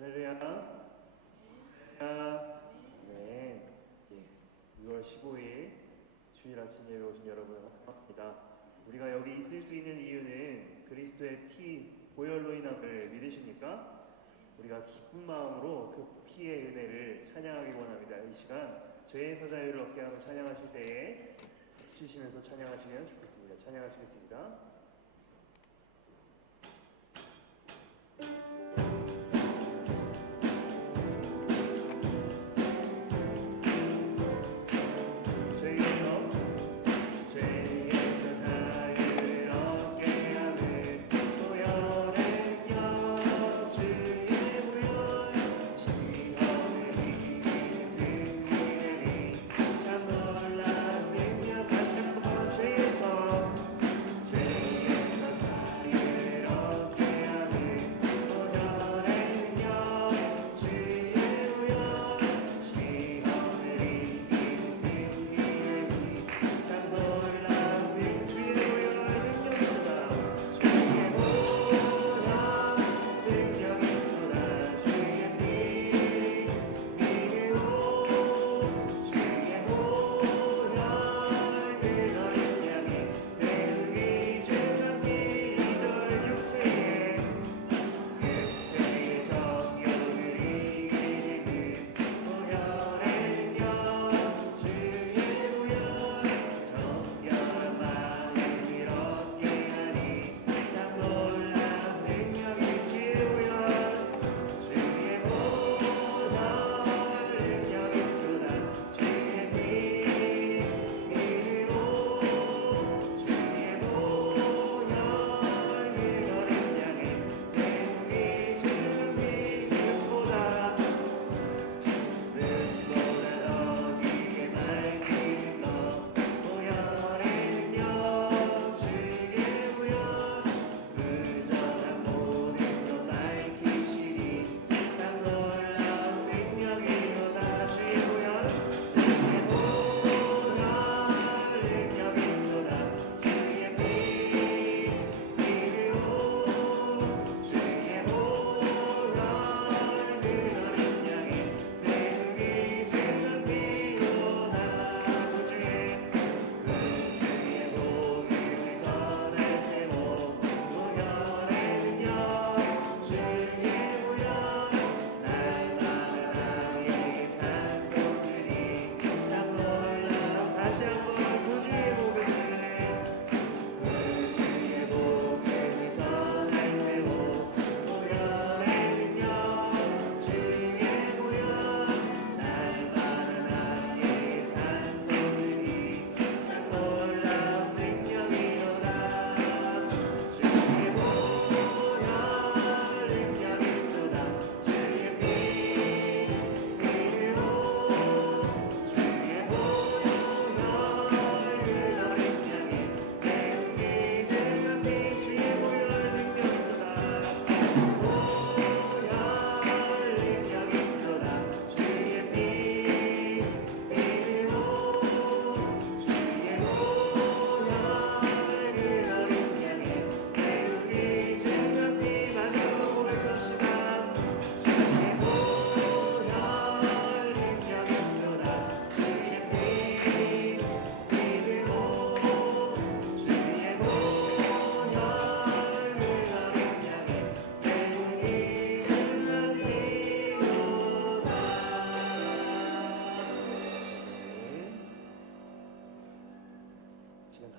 할렐루야. 할렐루야. 네. 6월 15일 주일 아침 예배 오신 여러분을 환영합니다. 우리가 여기 있을 수 있는 이유는 그리스도의 피 보혈로 인함을 믿으십니까? 우리가 기쁜 마음으로 그 피의 은혜를 찬양하기 원합니다. 이 시간 죄에서 자유를 얻게 하는 찬양하실 때에 박수 치시면서 찬양하시면 좋겠습니다. 찬양하시겠습니다.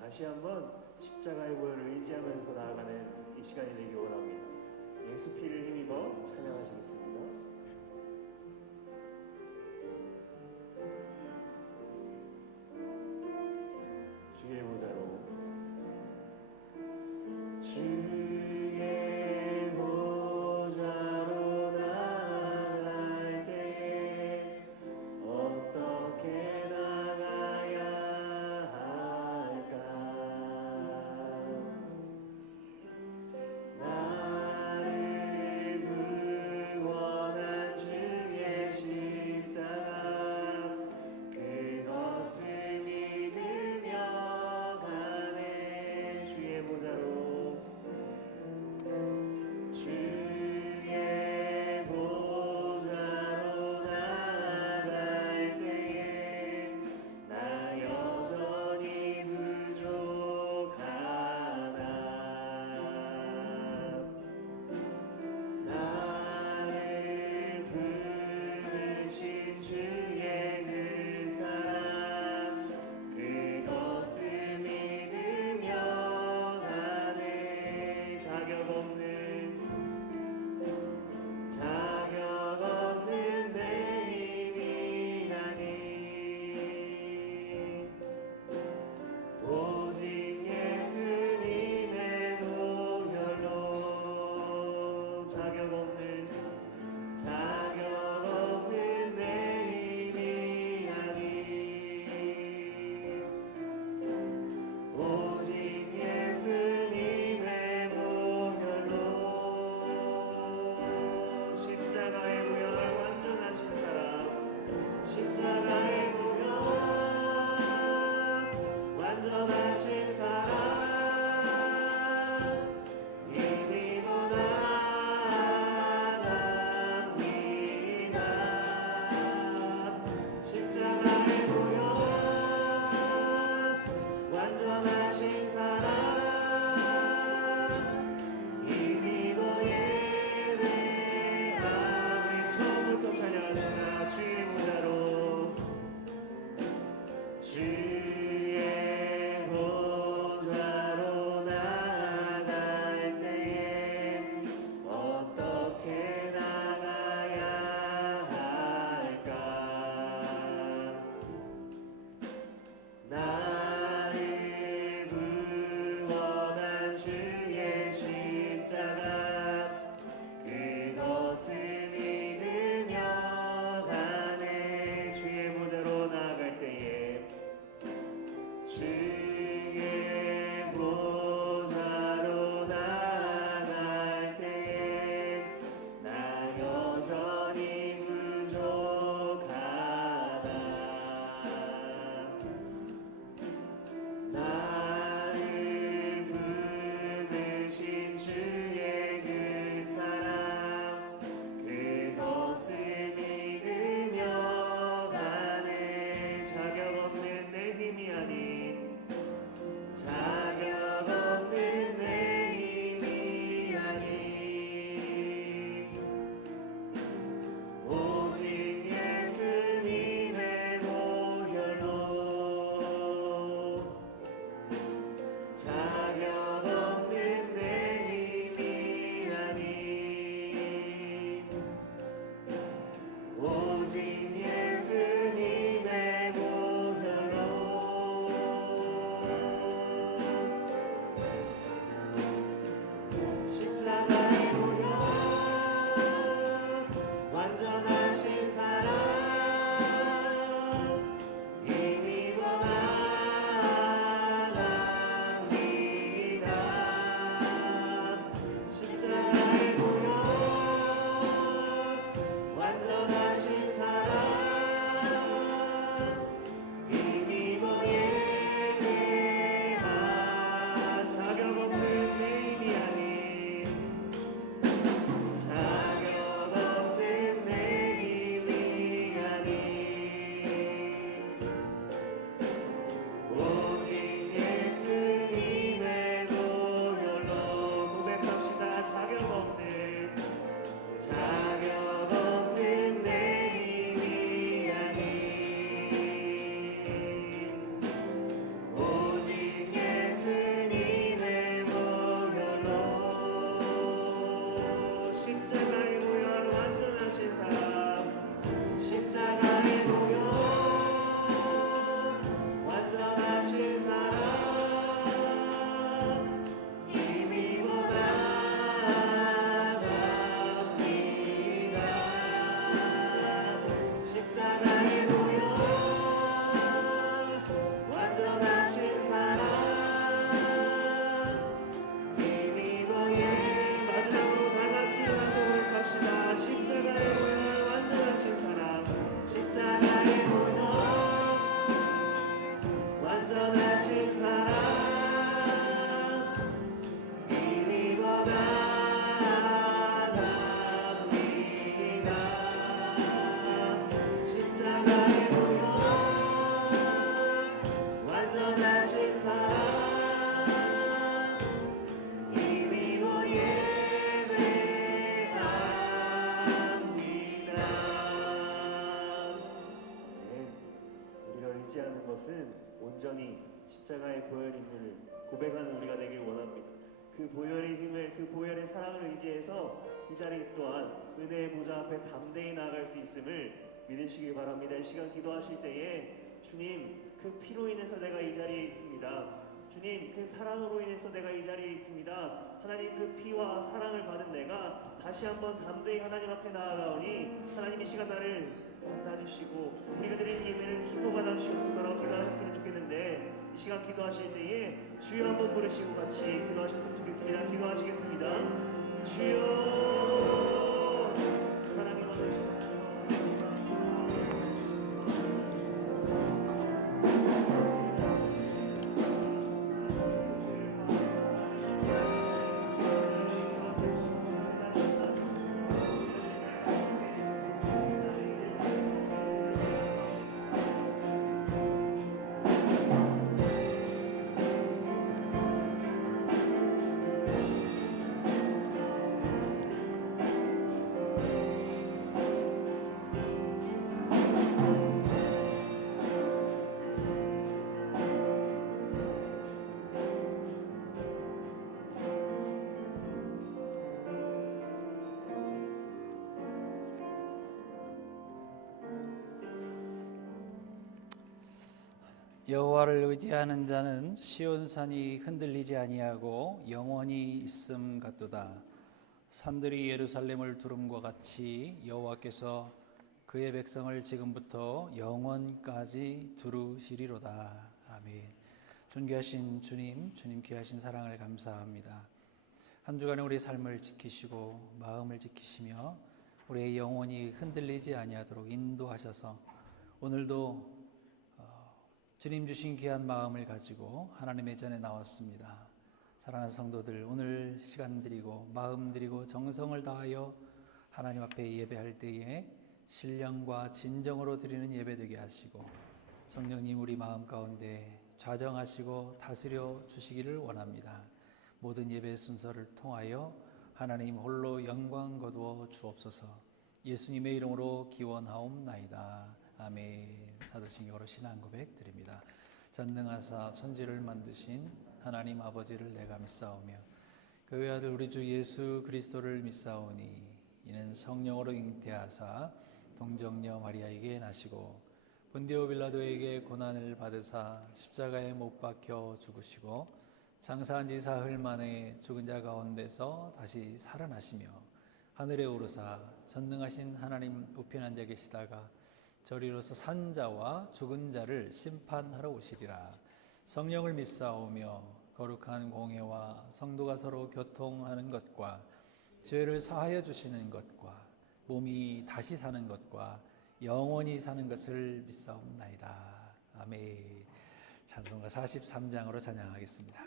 다시 한번 십자가의 보혈을 의지하면서 나아가는 이 시간이 되길 원합니다. 예수 피를 힘입어 찬양하시겠습니다. 주의 보좌로 주의 보좌로 나아갈 때 어떻게 나가야 할까? 나를 구원한 주의 십자가 그것을 믿으며 가네. 주의 보좌로 자격 없는 내 힘이 아닌 오직 예수님의 보혈로 십자가의 보혈 완전하신 사람 십자가의 보혈 완전하신 사람 힘입어 나갑니다 십자가의 보혈 완전하신 사람 힘입어 예배하며 처음부터 찬양하자 주의 보좌로 주의 보좌로 나아갈 때에 어떻게 나가야 할까 나를 구원한 주의 십자가 그것을 믿으며 가네 주의 보좌로 나아갈 때에 주의 보좌로 나아갈 때에 나 여전히 부족하다 나를 부르신 주의 그 사랑 그것을 믿으며 가네 자격 없는 내 힘이 아닌 자격 없는 내 힘이 아닌 오직 예수님의 보혈로 자격 없는 내 힘이 아닌 오직 예수님의 보혈로 십자가의 보혈 완전하신 사랑 힘입어 나갑니다 십자가의 보혈 완전하신 사랑 힘입어 예배하 자격 없는 내 힘이 아닌 자격 없는 내 힘이 아닌 오직 예수님의 보혈로 고백합시다 자격 없는 내 힘이 아닌 오직 예수님의 보혈로 십자가의 보혈 완전하신 사람 십자가의 보혈 완전하신 사람 힘입어 나갑니다 십자가의 보혈 완전하신 사람 힘입어 마지막으로 다 같이 연속 합시다 십자가의 보혈 완전하신 사람 십자가의 보혈 완전하신 사람 힘입어 나갑니다 십자가의 보혈 완전하신 사랑 힘입어 예배합니다 우리가 의지하는 것은 온전히 십자가의 보혈임을 고백하는 우리가 되길 원합니다. 그 보혈의 힘을, 그 보혈의 사랑을 의지해서 이 자리 또한 은혜의 보좌 앞에 담대히 나아갈 수 있음을 믿으시길 바랍니다. 이 시간 기도하실 때에 주님, 그 피로 인해서 내가 이 자리에 있습니다. 주님, 그 사랑으로 인해서 내가 이 자리에 있습니다. 하나님, 그 피와 사랑을 받은 내가 다시 한번 담대히 하나님 앞에 나아가오니 하나님 이 시간 나를 만나주시고 우리가 드리는 예배를 기뻐 받아주시옵소서라고 기도하셨으면 좋겠는데, 이 시간 기도하실 때에 주여 한번 부르시고 같이 기도하셨으면 좋겠습니다. 기도하시겠습니다. 주여, 사랑이 많으시옵소서. 여호와를 의지하는 자는 시온산이 흔들리지 아니하고 영원히 있음 같도다. 산들이 예루살렘을 두름과 같이 여호와께서 그의 백성을 지금부터 영원까지 두루시리로다. 아멘. 존귀하신 주님, 주님 귀하신 사랑을 감사합니다. 한 주간의 우리 삶을 지키시고 마음을 지키시며 우리의 영혼이 흔들리지 아니하도록 인도하셔서 오늘도 주님 주신 귀한 마음을 가지고 하나님의 전에 나왔습니다. 사랑하는 성도들, 오늘 시간 드리고 마음 드리고 정성을 다하여 하나님 앞에 예배할 때에 신령과 진정으로 드리는 예배 되게 하시고 성령님 우리 마음 가운데 좌정하시고 다스려 주시기를 원합니다. 모든 예배 순서를 통하여 하나님 홀로 영광 거두어 주옵소서. 예수님의 이름으로 기원하옵나이다. 아멘. 사도신경으로 신앙 고백 드립니다. 전능하사 천지를 만드신 하나님 아버지를 내가 믿사오며 그 외아들 우리 주 예수 그리스도를 믿사오니 이는 성령으로 잉태하사 동정녀 마리아에게 나시고 본디오 빌라도에게 고난을 받으사 십자가에 못 박혀 죽으시고 장사한 지 사흘 만에 죽은 자 가운데서 다시 살아나시며 하늘에 오르사 전능하신 하나님 우편 앉아 계시다가 저리로서 산 자와 죽은 자를 심판하러 오시리라. 성령을 믿사오며 거룩한 공회와 성도가 서로 교통하는 것과 죄를 사하여 주시는 것과 몸이 다시 사는 것과 영원히 사는 것을 믿사옵나이다. 아멘. 찬송가 43장으로 찬양하겠습니다.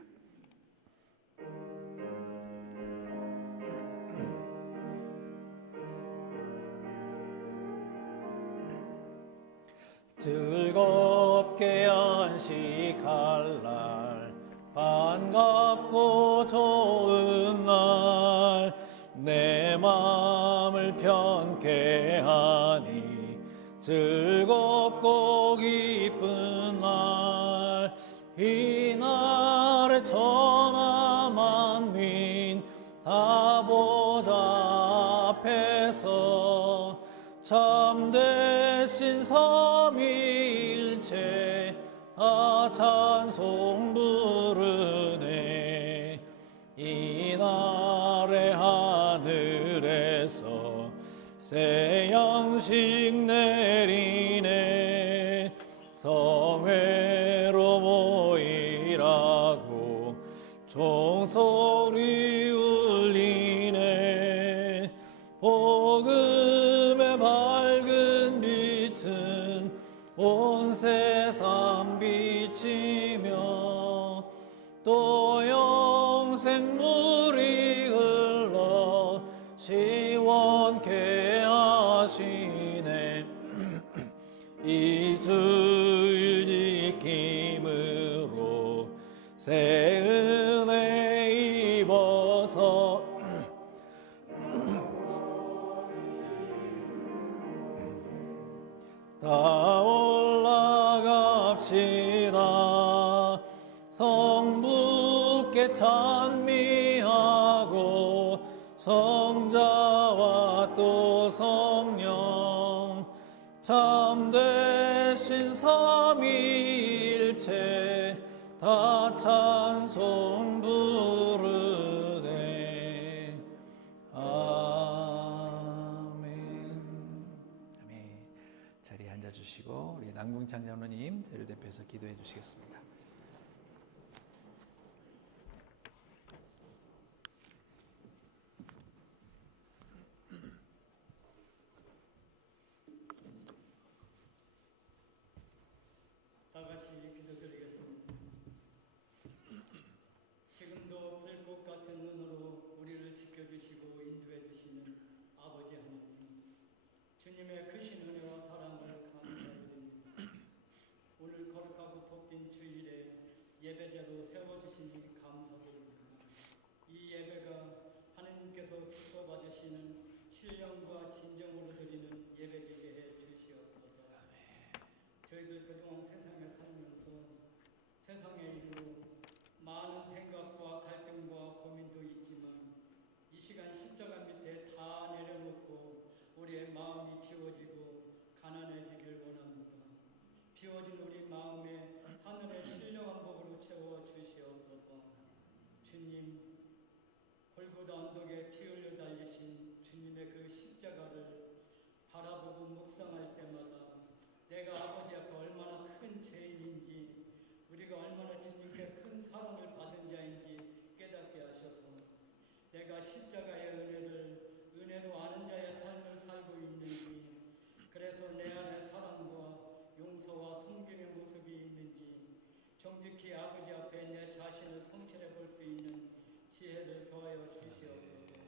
즐겁게 안식할 날 반갑고 좋은 날 내 마음을 편케 하니 즐겁고 기쁜 날 이 날에 천하 만민 다 보좌 앞에서 참되신 삼위일체 다 찬송 부르네. 이날의 하늘에서 새 양식 내리네. 성회로 모이라고 종소리 울리네. 복음의 밝은 빛은 온 세상 비치며 또 영생물이 흘러 시원케 하시네. 이 주일 지킴으로 새 은혜 입어서 다 올라갑시다. 성부께 찬미하고 성자와 또 성령 참되신 삼위일체 다 찬송 부르네. 아멘. 아멘. 자리에 앉아주시고 우리 남궁창 장로님 저를 대표해서 기도해 주시겠습니다. 다 같이 기도드리겠습니다. 지금도 불꽃 같은 눈으로 우리를 지켜주시고 인도해 주시는 아버지 하나님, 주님의 크신 은혜와 사랑을 감사드립니다. 오늘 거룩하고 복된 주일에 예배제로 세워주시니 감사드립니다. 이 예배가 하나님께서 기뻐 받으시는 신령과 진정으로 드리는 예배되게 해 주시옵소서. 저희들 그동안 세상에 살면서 세상의 일로 많은 생각과 갈등과 고민도 있지만 이 시간 십자가 밑에 다 내려놓고 우리의 마음이 비워지고 가난해지길 원합니다. 비워진 우리 마음에 하늘의 신령한 복으로 채워 주시옵소서. 주님, 골고다 언덕에 피 흘려 달리신 주님의 그 십자가를 바라보고 묵상할 때마다 내가 아버지 앞에 얼마나 큰 죄인인지, 우리가 얼마나 주님께 큰 사랑을 받은 자인지 깨닫게 하셔서 내가 십자가의 은혜로 아는 자의 삶을 살고 있는지, 그래서 내 안에 사랑과 용서와 섬김의 모습이 있는지 정직히 아버지 앞에 내 자신을 성찰해 볼 수 있는 지혜를 더하여 주시옵소서.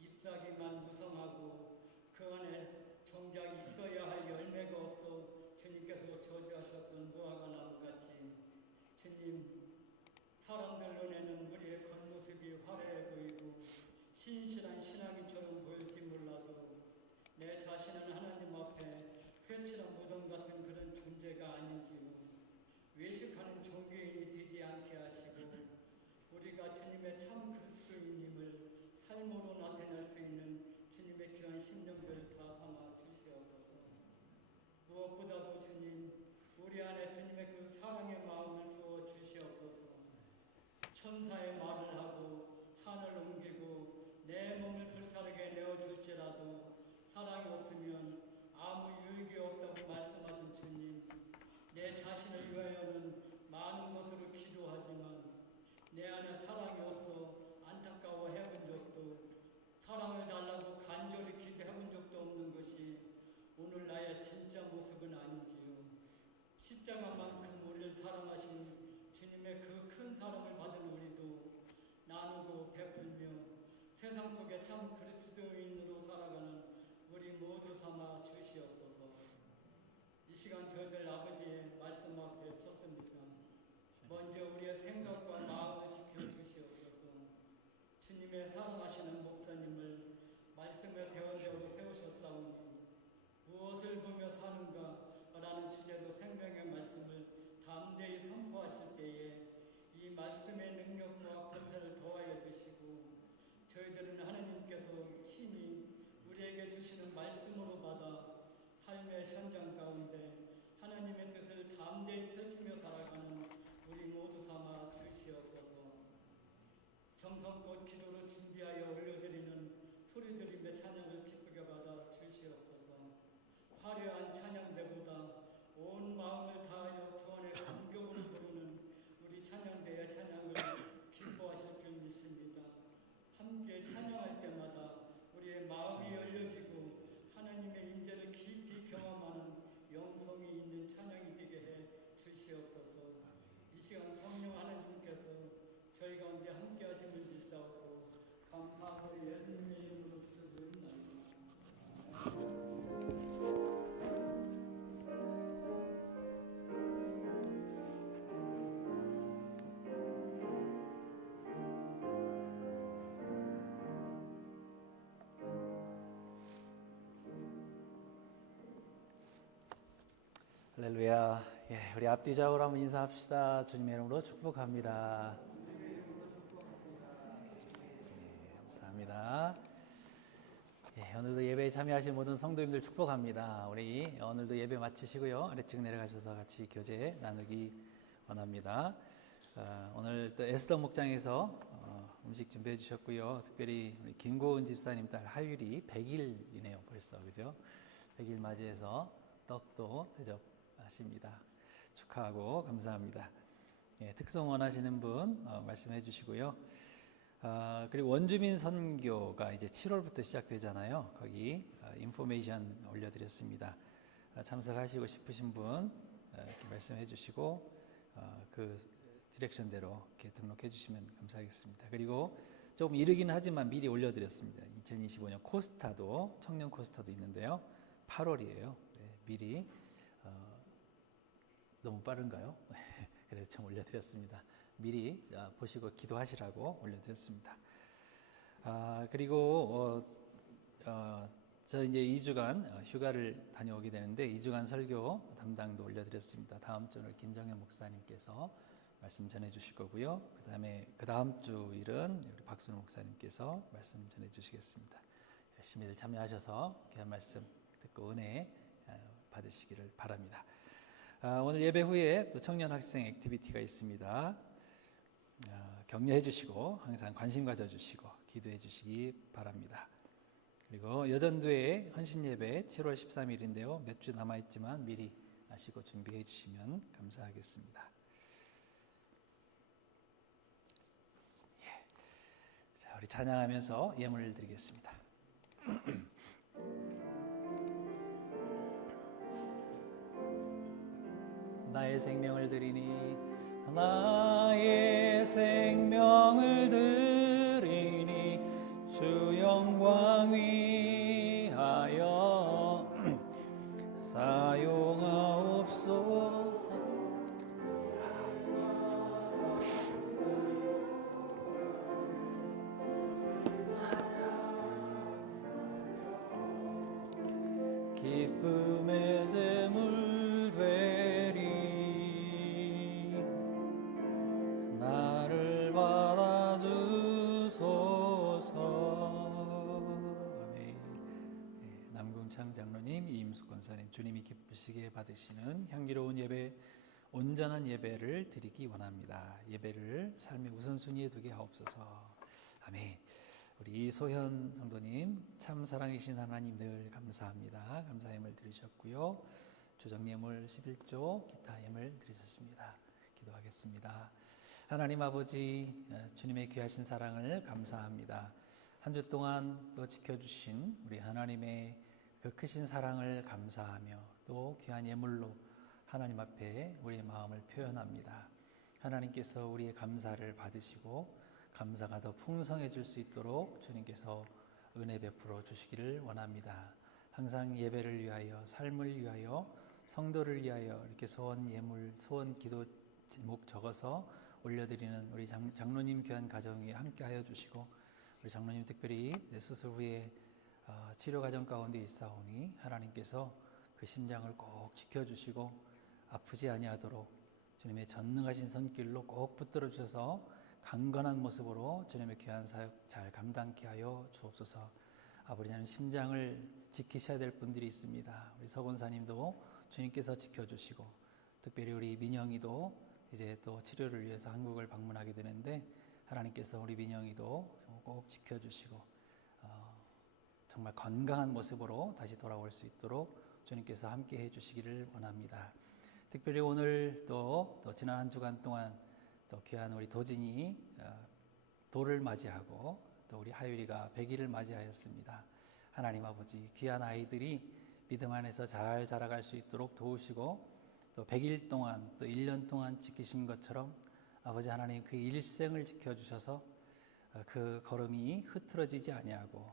잎사귀만 무성하고 그 안에 정작 있어야 할 열매가 없어 주님께서 저주하셨던 무화과 나무같이, 주님, 사람들 눈에는 우리의 겉모습이 화려해 보이고 신실한 신앙인처럼 보일지 몰라도 내 자신은 하나님 앞에 회칠한 무덤 같은 그런 존재가 아닌지요, 외식하는 종교인이 되지 않게 하시고 우리가 주님의 참 그리스도인임을 삶으로 나타낼 수 있는 주님의 귀한 심령들 다 삼아 주시옵소서. 무엇보다도 주님, 우리 안에 주님의 그 사랑의 마음을 주어 주시옵소서. 천사의 말을 하고 산을 옮기고 내 몸을 불사르게 내어줄지라도 사랑이 없으면 아무 유익이 없다고 말씀하신 주님, 내 자신을 위하여는 많은 것으로 기도하지만 내 안에 사랑이 없어 안타까워 해본 적도, 사랑을 달라고 간절히 기도해본 적도 없는 것이 오늘 나의 진짜 모습은 아닌지요. 십자가만큼 우리를 사랑하신 주님의 그 큰 사랑을 받은 우리도 나누고 베풀며 세상 속에 참 그리스도인으로 살아가는 우리 모두 삼아 주시옵소서. 이 시간 저희들 아버지의 말씀 앞에 섰습니다. 먼저 우리의 생각과 마음을 지켜주시옵소서. 주님의 사랑하시는 목사님을 말씀의 대원자로 세우셨사오니 무엇을 보며 사는가 라는 주제로 생명의 말씀을 담대히 선포하실 때에 이 말씀의 능력과 권세를 더하여 주시고 저희들은 하나님께서 친히 우리에게 주시는 말씀으로 받아 삶의 현장 가운데 하나님의 뜻을 담대히 펼치며 살아가는 우리 모두 삼아 주시옵소서. 정성껏 기도로 준비하여 올려드리는 소리들임의 찬양을 기쁘게 받아 주시옵소서. 화려한 찬양대보다 온 마음을 다하여 구원의 감격으로 부르는 우리 찬양대의 찬양을 기뻐하실 줄 믿습니다. 함께 찬양할 때마다 우리의 마음이 열려지고 하나님의 임재를 깊이 경험하는 영성이 있는 찬양이 되게 해 주시옵소서. 이 시간 성령 하나님께서 저희 가운데 함께 하심을 믿사오고 감사하고 예수님의 이름으로 기도드립니다. 할렐루야. 예, 우리 앞뒤좌우로 한번 인사합시다. 주님의 이름으로 축복합니다. 감사합니다. 예, 오늘도 예배에 참여하신 모든 성도님들 축복합니다. 우리 오늘도 예배 마치시고요. 아래층 내려가셔서 같이 교제 나누기 원합니다. 오늘 또 에스더 목장에서 음식 준비해 주셨고요. 특별히 우리 김고은 집사님 딸 하율이 100일이네요 벌써, 그죠? 100일 맞이해서 떡도 대접하십니다. 축하하고 감사합니다. 특송 원하시는 분 말씀해 주시고요. 그리고 원주민 선교가 이제 7월부터 시작되잖아요. 거기 인포메이션 올려드렸습니다. 참석하시고 싶으신 분 이렇게 말씀해 주시고 그 디렉션대로 이렇게 등록해 주시면 감사하겠습니다. 그리고 조금 이르긴 하지만 미리 올려드렸습니다. 2025년 코스타도, 청년 코스타도 있는데요. 8월이에요. 미리 너무 빠른가요? 그래서 좀 올려드렸습니다. 미리 보시고 기도하시라고 올려드렸습니다. 그리고 저 이제 2주간 휴가를 다녀오게 되는데 2주간 설교 담당도 올려드렸습니다. 다음 주는 김정현 목사님께서 말씀 전해주실 거고요. 그다음에 그 다음 주일은 우리 박순호 목사님께서 말씀 전해주시겠습니다. 열심히들 참여하셔서 귀한 말씀 듣고 은혜 받으시기를 바랍니다. 오늘 예배 후에 또 청년 학생 액티비티가 있습니다. 격려해 주시고 항상 관심 가져주시고 기도해 주시기 바랍니다. 그리고 여전도의 헌신 예배 7월 13일인데요. 몇 주 남아있지만 미리 아시고 준비해 주시면 감사하겠습니다. 자, 우리 찬양하면서 예물을 드리겠습니다. 나의 생명을 드리니 나의 생명을 드리니 주 영광 위하여 사용하옵소서. 기쁨의 제물 되리 나를 받아주소서. 아멘. 남궁창 장로님, 이임숙 권사님, 주님이 기쁘시게 받으시는 향기로운 예배, 온전한 예배를 드리기 원합니다. 예배를 삶의 우선순위에 두게 하옵소서. 아멘. 우리 이소현 성도님, 참 사랑이신 하나님 늘 감사합니다. 감사 예물 드리셨고요. 주정 예물 11조, 기타 예물 드리셨습니다. 기도하겠습니다. 하나님 아버지, 주님의 귀하신 사랑을 감사합니다. 한 주 동안 또 지켜주신 우리 하나님의 그 크신 사랑을 감사하며 또 귀한 예물로 하나님 앞에 우리의 마음을 표현합니다. 하나님께서 우리의 감사를 받으시고 감사가 더 풍성해질 수 있도록 주님께서 은혜 베풀어 주시기를 원합니다. 항상 예배를 위하여, 삶을 위하여, 성도를 위하여 이렇게 소원 예물, 소원 기도 제목 적어서 올려드리는 우리 장로님 귀한 가정에 함께하여 주시고, 우리 장로님 특별히 수술 후에 치료 과정 가운데 있사오니 하나님께서 그 심장을 꼭 지켜주시고 아프지 아니하도록 주님의 전능하신 손길로 꼭 붙들어 주셔서 강건한 모습으로 주님의 귀한 사역 잘 감당케 하여 주옵소서. 아버지 하나님, 심장을 지키셔야 될 분들이 있습니다. 우리 서 권사님도 주님께서 지켜주시고, 특별히 우리 민영이도 이제 또 치료를 위해서 한국을 방문하게 되는데 하나님께서 우리 민영이도 꼭 지켜주시고 정말 건강한 모습으로 다시 돌아올 수 있도록 주님께서 함께 해주시기를 원합니다. 특별히 오늘 또 지난 한 주간 동안 또 귀한 우리 도진이 돌을 맞이하고 또 우리 하율이가 100일을 맞이하였습니다. 하나님 아버지, 귀한 아이들이 믿음 안에서 잘 자라갈 수 있도록 도우시고 또 100일 동안 또 1년 동안 지키신 것처럼 아버지 하나님 그 일생을 지켜주셔서 그 걸음이 흐트러지지 아니하고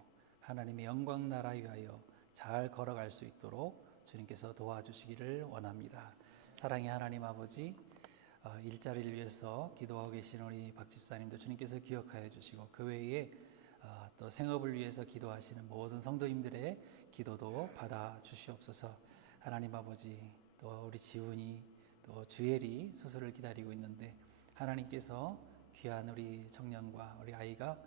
하나님의 영광 나라 위하여 잘 걸어갈 수 있도록 주님께서 도와주시기를 원합니다. 사랑의 하나님 아버지, 일자리를 위해서 기도하고 계신 우리 박 집사님도 주님께서 기억하여 주시고 그 외에 또 생업을 위해서 기도하시는 모든 성도님들의 기도도 받아 주시옵소서. 하나님 아버지, 또 우리 지훈이 또 주엘이 수술을 기다리고 있는데 하나님께서 귀한 우리 청년과 우리 아이가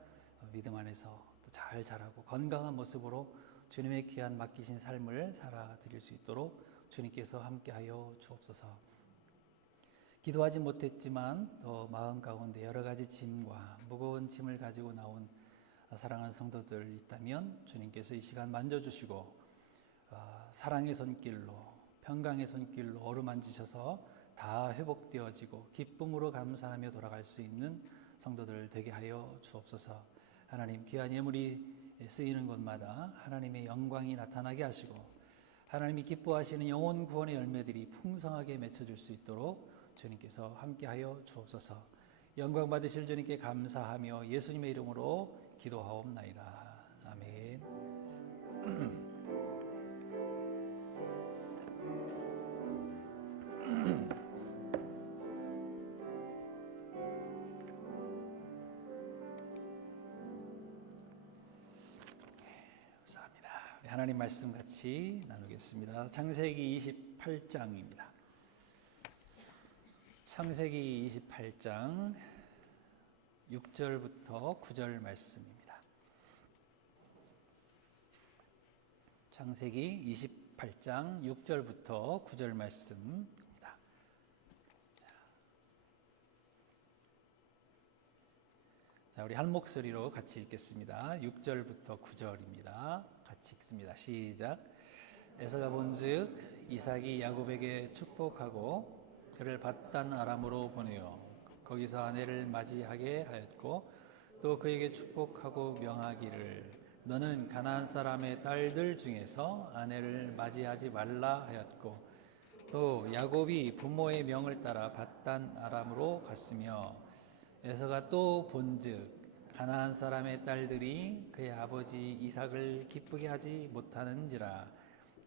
믿음 안에서 또 잘 자라고 건강한 모습으로 주님의 귀한 맡기신 삶을 살아드릴 수 있도록 주님께서 함께하여 주옵소서. 기도하지 못했지만 또 마음 가운데 여러 가지 짐과 무거운 짐을 가지고 나온 사랑하는 성도들 있다면 주님께서 이 시간 만져주시고 사랑의 손길로 평강의 손길로 어루만지셔서 다 회복되어지고 기쁨으로 감사하며 돌아갈 수 있는 성도들 되게 하여 주옵소서. 하나님 귀한 예물이 쓰이는 곳마다 하나님의 영광이 나타나게 하시고 하나님이 기뻐하시는 영혼 구원의 열매들이 풍성하게 맺혀질 수 있도록 주님께서 함께하여 주옵소서. 영광 받으실 주님께 감사하며 예수님의 이름으로 기도하옵나이다. 아멘. 감사합니다. 하나님 말씀 같이 나누겠습니다. 창세기 28장입니다. 창세기 28장 6절부터 9절 말씀입니다. 창세기 28장 6절부터 9절 말씀입니다. 자, 우리 한 목소리로 같이 읽겠습니다. 6절부터 9절입니다. 같이 읽습니다. 시작. 에서가 본즉 이삭이 야곱에게 축복하고 그를 밧단 아람으로 보내어 거기서 아내를 맞이하게 하였고 또 그에게 축복하고 명하기를 너는 가나안 사람의 딸들 중에서 아내를 맞이하지 말라 하였고 또 야곱이 부모의 명을 따라 밧단 아람으로 갔으며 에서가 또 본즉 가나안 사람의 딸들이 그의 아버지 이삭을 기쁘게 하지 못하는지라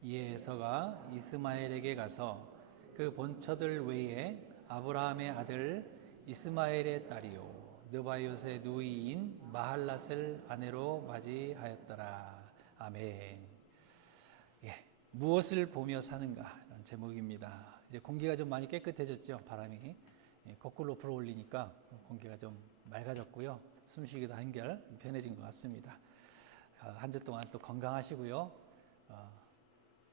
이에 에서가 이스마엘에게 가서 그 본처들 외에 아브라함의 아들 이스마엘의 딸이요 느바요의 누이인 마할랏을 아내로 맞이하였더라. 아멘. 예, 무엇을 보며 사는가 라는 제목입니다. 이제 공기가 좀 많이 깨끗해졌죠. 바람이 거꾸로 불어올리니까 공기가 좀 맑아졌고요. 숨쉬기도 한결 편해진 것 같습니다. 한 주 동안 또 건강하시고요.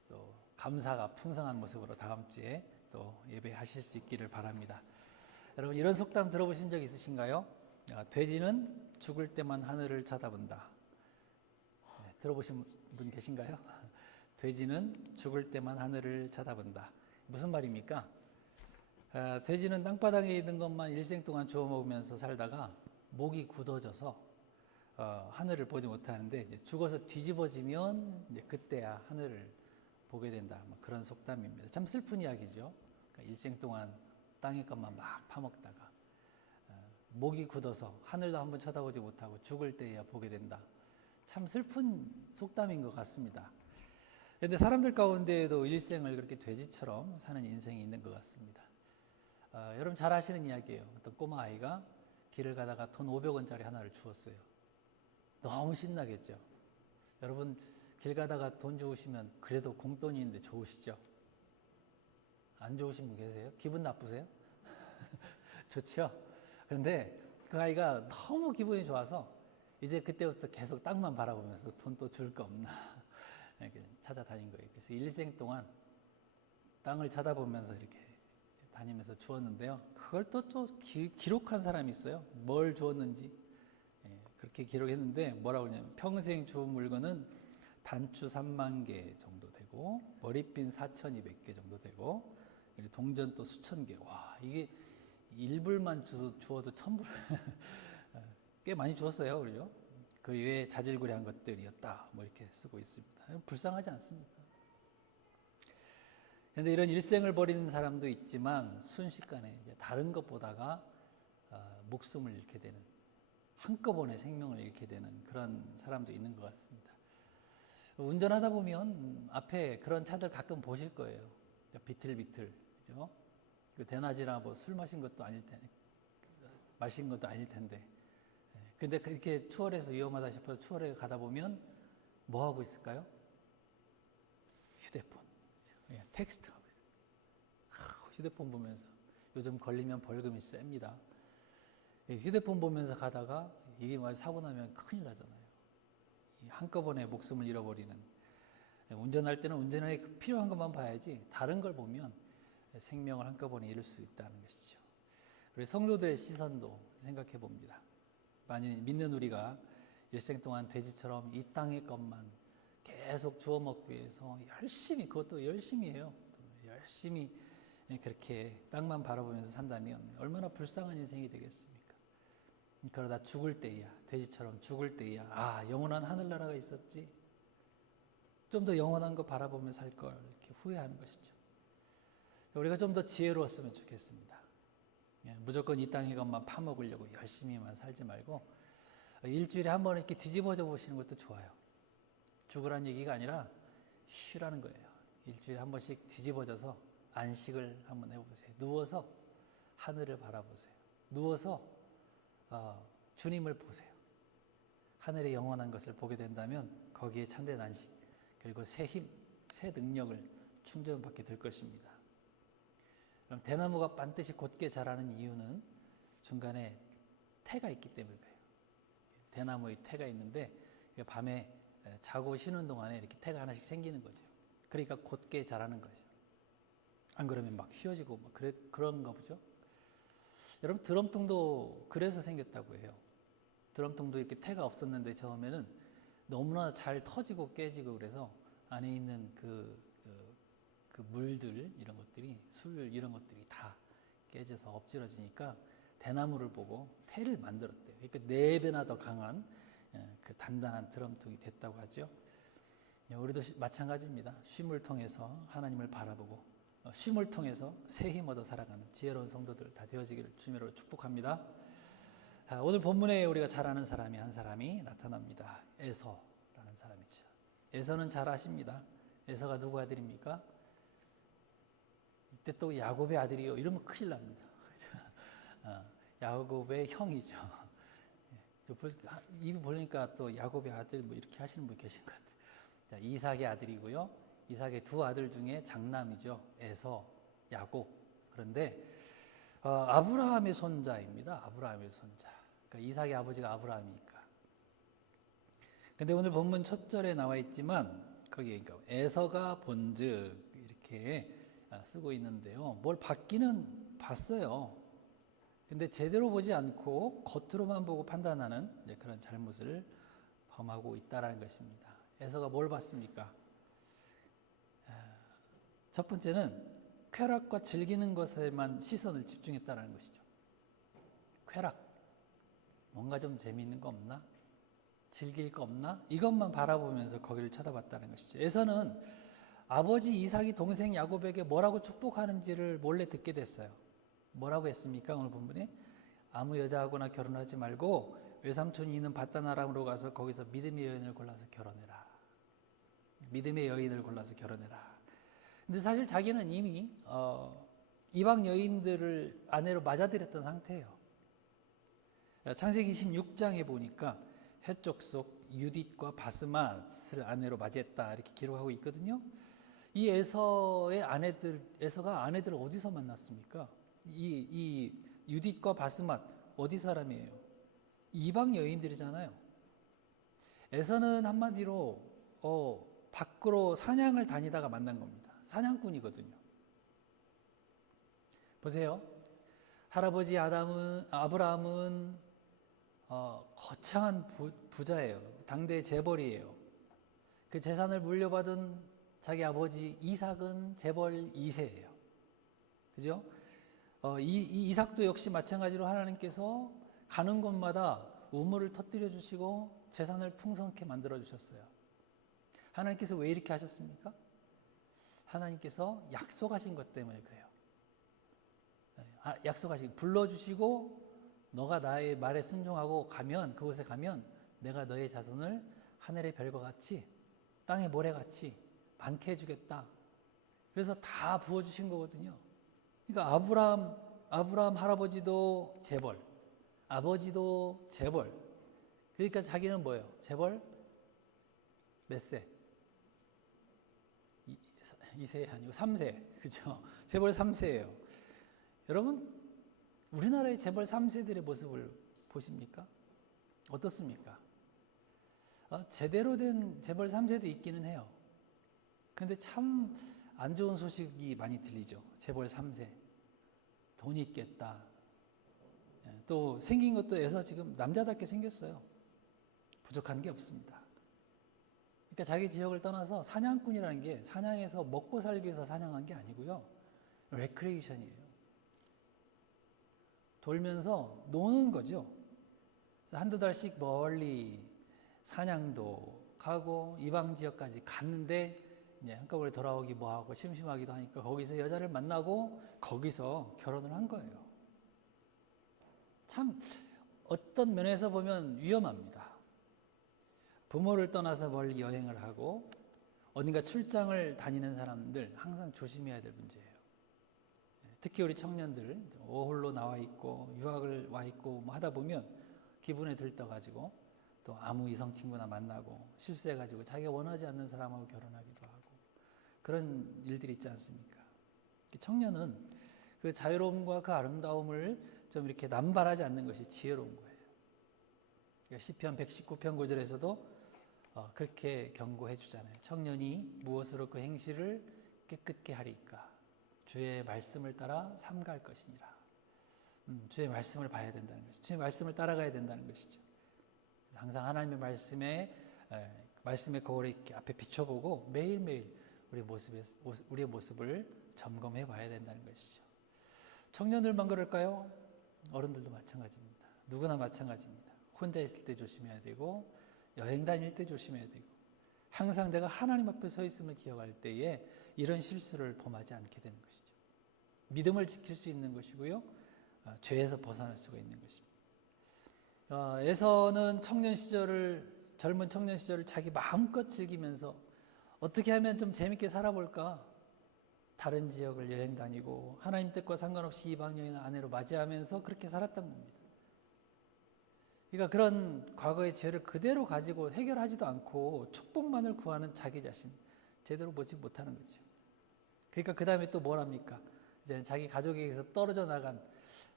또 감사가 풍성한 모습으로 다음 주에 또 예배하실 수 있기를 바랍니다. 여러분 이런 속담 들어보신 적 있으신가요? 돼지는 죽을 때만 하늘을 쳐다본다. 들어보신 분 계신가요? 돼지는 죽을 때만 하늘을 쳐다본다. 무슨 말입니까? 돼지는 땅바닥에 있는 것만 일생 동안 주워 먹으면서 살다가 목이 굳어져서 하늘을 보지 못하는데 이제 죽어서 뒤집어지면 이제 그때야 하늘을 보게 된다. 뭐 그런 속담입니다. 참 슬픈 이야기죠. 그러니까 일생 동안 땅의 것만 막 파먹다가 목이 굳어서 하늘도 한번 쳐다보지 못하고 죽을 때야 보게 된다. 참 슬픈 속담인 것 같습니다. 그런데 사람들 가운데에도 일생을 그렇게 돼지처럼 사는 인생이 있는 것 같습니다. 여러분 잘 아시는 이야기예요. 어떤 꼬마 아이가 길을 가다가 돈 500원짜리 하나를 주웠어요. 너무 신나겠죠. 여러분 길 가다가 돈 주우시면 그래도 공돈인데 좋으시죠? 안 좋으신 분 계세요? 기분 나쁘세요? 좋죠? 그런데 그 아이가 너무 기분이 좋아서 이제 그때부터 계속 땅만 바라보면서 돈 또 줄 거 없나 이렇게 찾아다닌 거예요. 그래서 일생 동안 땅을 쳐다보면서 이렇게 다니면서 주웠는데요. 그걸 또 기록한 사람이 있어요. 뭘 주웠는지 그렇게 기록했는데 뭐라고 그러냐면 평생 주운 물건은 단추 3만 개 정도 되고 머리핀 4,200개 정도 되고 동전 또 수천 개. 와 이게 1불만 주워도 1,000불 꽤 많이 주웠어요. 그죠? 그 외에 자질구레한 것들이었다. 뭐 이렇게 쓰고 있습니다. 불쌍하지 않습니까? 그런데 이런 일생을 버리는 사람도 있지만 순식간에 이제 다른 것 보다가 목숨을 잃게 되는 한꺼번에 생명을 잃게 되는 그런 사람도 있는 것 같습니다. 운전하다 보면 앞에 그런 차들 가끔 보실 거예요. 비틀비틀, 그죠? 대낮이라 뭐 술 마신 것도 아닐 텐데, 마신 것도 아닐 텐데. 근데 그렇게 추월해서 위험하다 싶어서 추월해 가다 보면 뭐 하고 있을까요? 휴대폰, 텍스트하고 있어요. 휴대폰 보면서 요즘 걸리면 벌금이 셉니다. 휴대폰 보면서 가다가 이게 막 사고 나면 큰일 나잖아요. 한꺼번에 목숨을 잃어버리는. 운전할 때는 운전에 필요한 것만 봐야지 다른 걸 보면 생명을 한꺼번에 잃을 수 있다는 것이죠. 우리 성도들의 시선도 생각해 봅니다. 만일 믿는 우리가 일생 동안 돼지처럼 이 땅의 것만 계속 주워 먹기 위해서 열심히, 그것도 열심히 해요. 열심히 그렇게 땅만 바라보면서 산다면 얼마나 불쌍한 인생이 되겠습니까? 그러다 죽을 때야, 돼지처럼 죽을 때야, 아, 영원한 하늘나라가 있었지. 좀 더 영원한 거 바라보면서 살 걸 이렇게 후회하는 것이죠. 우리가 좀 더 지혜로웠으면 좋겠습니다. 무조건 이 땅의 것만 파먹으려고 열심히만 살지 말고 일주일에 한 번 이렇게 뒤집어져 보시는 것도 좋아요. 죽으란 얘기가 아니라 쉬라는 거예요. 일주일에 한 번씩 뒤집어져서 안식을 한번 해보세요. 누워서 하늘을 바라보세요. 누워서 주님을 보세요. 하늘의 영원한 것을 보게 된다면 거기에 참된 안식, 그리고 새 힘, 새 능력을 충전받게 될 것입니다. 그럼 대나무가 반드시 곧게 자라는 이유는 중간에 태가 있기 때문에 그래요. 대나무에 태가 있는데 밤에 자고 쉬는 동안에 이렇게 태가 하나씩 생기는 거죠. 그러니까 곧게 자라는 거죠. 안 그러면 막 휘어지고 막 그런가 보죠. 여러분, 드럼통도 그래서 생겼다고 해요. 드럼통도 이렇게 태가 없었는데 처음에는 너무나 잘 터지고 깨지고 그래서 안에 있는 그 물들, 이런 것들이, 술 이런 것들이 다 깨져서 엎질러지니까 대나무를 보고 태를 만들었대요. 그러니까 4배나 더 강한 그 단단한 드럼통이 됐다고 하죠. 우리도 마찬가지입니다. 쉼을 통해서 하나님을 바라보고 쉼을 통해서 새 힘 얻어 살아가는 지혜로운 성도들 다 되어지기를 주님으로 축복합니다. 오늘 본문에 우리가 잘 아는 사람이 한 사람이 나타납니다. 에서라는 사람이죠. 에서는 잘 아십니다. 에서가 누구 아들입니까? 이때 또 야곱의 아들이요, 이러면 큰일 납니다. 야곱의 형이죠. 입이 벌리니까 또 야곱의 아들 뭐 이렇게 하시는 분 계신 것 같아요. 자, 이삭의 아들이고요. 이삭의 2 아들 중에 장남이죠. 에서, 야곱. 그런데 아브라함의 손자입니다. 아브라함의 손자. 그러니까 이삭의 아버지가 아브라함이니까. 근데 오늘 본문 첫 절에 나와 있지만 거기에 그러니까 에서가 본즉 이렇게 쓰고 있는데요. 뭘 받기는 봤어요. 근데 제대로 보지 않고 겉으로만 보고 판단하는 그런 잘못을 범하고 있다라는 것입니다. 에서가 뭘 봤습니까? 첫 번째는 쾌락과 즐기는 것에만 시선을 집중했다는 것이죠. 쾌락, 뭔가 좀 재미있는 거 없나? 즐길 거 없나? 이것만 바라보면서 거기를 쳐다봤다는 것이죠. 에서는 아버지 이삭이 동생 야곱에게 뭐라고 축복하는지를 몰래 듣게 됐어요. 뭐라고 했습니까? 오늘 본문에 아무 여자하고나 결혼하지 말고 외삼촌이 있는 바다나람으로 가서 거기서 믿음의 여인을 골라서 결혼해라. 믿음의 여인을 골라서 결혼해라. 근데 사실 자기는 이미 이방 여인들을 아내로 맞아들였던 상태예요. 창세기 26장에 보니까 해쪽 속 유딧과 바스맛을 아내로 맞이했다 이렇게 기록하고 있거든요. 이 에서가 아내들을 어디서 만났습니까? 이 유딧과 바스맛 어디 사람이에요? 이방 여인들이잖아요. 에서는 한마디로 밖으로 사냥을 다니다가 만난 겁니다. 사냥꾼이거든요. 보세요. 할아버지 아브라함은 거창한 부자예요. 당대 재벌이에요. 그 재산을 물려받은 자기 아버지 이삭은 재벌 2세예요. 그죠? 이 이삭도 역시 마찬가지로 하나님께서 가는 곳마다 우물을 터뜨려 주시고 재산을 풍성케 만들어 주셨어요. 하나님께서 왜 이렇게 하셨습니까? 하나님께서 약속하신 것 때문에 그래요. 불러주시고 너가 나의 말에 순종하고 가면, 그곳에 가면 내가 너의 자손을 하늘의 별과 같이 땅의 모래같이 많게 해주겠다. 그래서 다 부어주신 거거든요. 그러니까 아브라함 할아버지도 재벌, 아버지도 재벌. 그러니까 자기는 뭐예요? 재벌 몇 세? 2세 아니고 3세. 그죠? 재벌 3세예요. 여러분, 우리나라의 재벌 3세들의 모습을 보십니까? 어떻습니까? 제대로 된 재벌 3세도 있기는 해요. 근데 참 안 좋은 소식이 많이 들리죠. 재벌 3세. 돈이 있겠다. 또 생긴 것도 에서 지금 남자답게 생겼어요. 부족한 게 없습니다. 그러니까 자기 지역을 떠나서 사냥꾼이라는 게 사냥해서 먹고 살기 위해서 사냥한 게 아니고요. 레크레이션이에요. 돌면서 노는 거죠. 한두 달씩 멀리 사냥도 가고 이방 지역까지 갔는데 이제 한꺼번에 돌아오기 뭐하고 심심하기도 하니까 거기서 여자를 만나고 거기서 결혼을 한 거예요. 참 어떤 면에서 보면 위험합니다. 부모를 떠나서 멀리 여행을 하고 어딘가 출장을 다니는 사람들 항상 조심해야 될 문제예요. 특히 우리 청년들 워홀로 나와 있고 유학을 와 있고 뭐 하다 보면 기분에 들떠가지고 또 아무 이성 친구나 만나고 실수해가지고 자기가 원하지 않는 사람하고 결혼하기도 하고 그런 일들이 있지 않습니까? 청년은 그 자유로움과 그 아름다움을 좀 이렇게 남발하지 않는 것이 지혜로운 거예요. 그러니까 시편 119편 9절에서도 그렇게 경고해 주잖아요. 청년이 무엇으로 그 행실을 깨끗게 하리까? 주의 말씀을 따라 삼갈 것이니라. 주의 말씀을 봐야 된다는 것이죠. 주의 말씀을 따라가야 된다는 것이죠. 항상 하나님의 말씀의 거울에 이렇게 앞에 비춰보고 매일매일 우리의 모습을 점검해 봐야 된다는 것이죠. 청년들만 그럴까요? 어른들도 마찬가지입니다. 누구나 마찬가지입니다. 혼자 있을 때 조심해야 되고 여행 다닐 때 조심해야 되고 항상 내가 하나님 앞에 서 있음을 기억할 때에 이런 실수를 범하지 않게 되는 것이죠. 믿음을 지킬 수 있는 것이고요. 죄에서 벗어날 수가 있는 것입니다. 에서는 젊은 청년 시절을 자기 마음껏 즐기면서 어떻게 하면 좀 재밌게 살아볼까? 다른 지역을 여행 다니고 하나님 뜻과 상관없이 이방 여인 아내로 맞이하면서 그렇게 살았던 겁니다. 그러니까 그런 과거의 죄를 그대로 가지고 해결하지도 않고 축복만을 구하는 자기 자신 제대로 보지 못하는 거죠. 그러니까 그 다음에 또 뭘 합니까? 이제 자기 가족에게서 떨어져 나간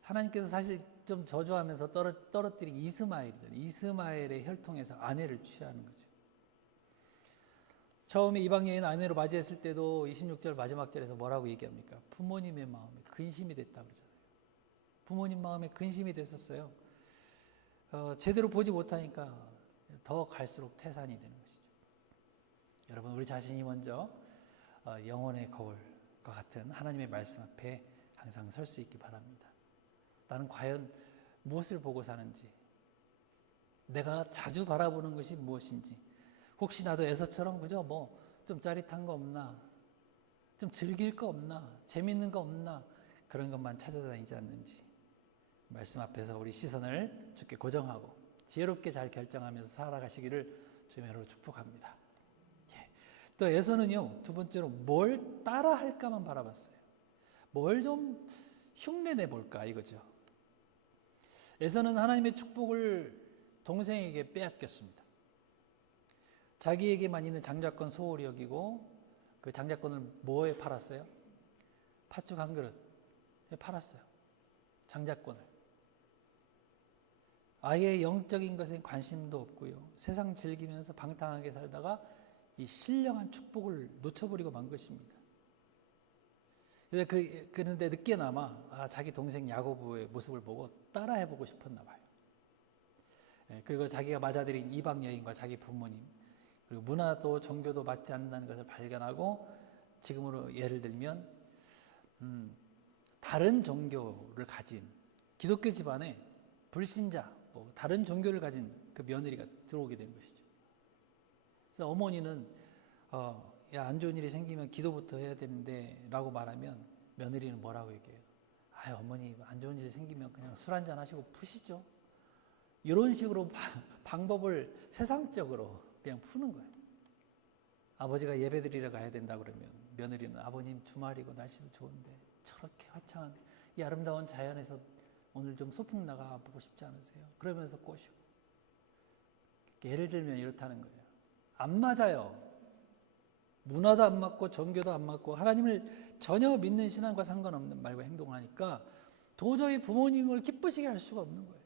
하나님께서 사실 좀 저주하면서 떨어뜨린 이스마엘이잖아요. 이스마엘의 혈통에서 아내를 취하는 거죠. 처음에 이방 여인 아내로 맞이했을 때도 26절 마지막 절에서 뭐라고 얘기합니까? 부모님의 마음에 근심이 됐다고 그러잖아요. 부모님 마음에 근심이 됐었어요. 제대로 보지 못하니까 더 갈수록 태산이 되는 것이죠. 여러분 우리 자신이 먼저 영혼의 거울과 같은 하나님의 말씀 앞에 항상 설 수 있기 바랍니다. 나는 과연 무엇을 보고 사는지, 내가 자주 바라보는 것이 무엇인지, 혹시 나도 에서처럼 그저 뭐 좀 짜릿한 거 없나, 좀 즐길 거 없나, 재밌는 거 없나 그런 것만 찾아다니지 않는지 말씀 앞에서 우리 시선을 주께 고정하고 지혜롭게 잘 결정하면서 살아가시기를 주님의 이름으로 축복합니다. 또 에서는요, 두 번째로 뭘 따라 할까만 바라봤어요. 뭘 좀 흉내 내볼까 이거죠. 에서는 하나님의 축복을 동생에게 빼앗겼습니다. 자기에게만 있는 장자권 소홀히 여기고 그 장자권을 뭐에 팔았어요? 팥죽 한 그릇에 팔았어요. 장자권을. 아예 영적인 것에 관심도 없고요. 세상 즐기면서 방탕하게 살다가 이 신령한 축복을 놓쳐버리고 만 것입니다. 그런데 늦게나마 자기 동생 야고보의 모습을 보고 따라해보고 싶었나 봐요. 그리고 자기가 맞아들인 이방 여인과 자기 부모님, 그리고 문화도 종교도 맞지 않는다는 것을 발견하고 지금으로 예를 들면 다른 종교를 가진 기독교 집안에 불신자, 다른 종교를 가진 그 며느리가 들어오게 된 것이죠. 그래서 어머니는 안 좋은 일이 생기면 기도부터 해야 되는데 라고 말하면 며느리는 뭐라고 얘기해요? 어머니 안 좋은 일이 생기면 그냥 술 한잔 하시고 푸시죠. 이런 식으로 방법을 세상적으로 그냥 푸는 거예요. 아버지가 예배드리러 가야 된다 그러면 며느리는 아버님 주말이고 날씨도 좋은데 저렇게 화창한 이 아름다운 자연에서 오늘 좀 소풍 나가보고 싶지 않으세요? 그러면서 꼬시고. 예를 들면 이렇다는 거예요. 안 맞아요. 문화도 안 맞고 종교도 안 맞고 하나님을 전혀 믿는 신앙과 상관없는 말과 행동을 하니까 도저히 부모님을 기쁘시게 할 수가 없는 거예요.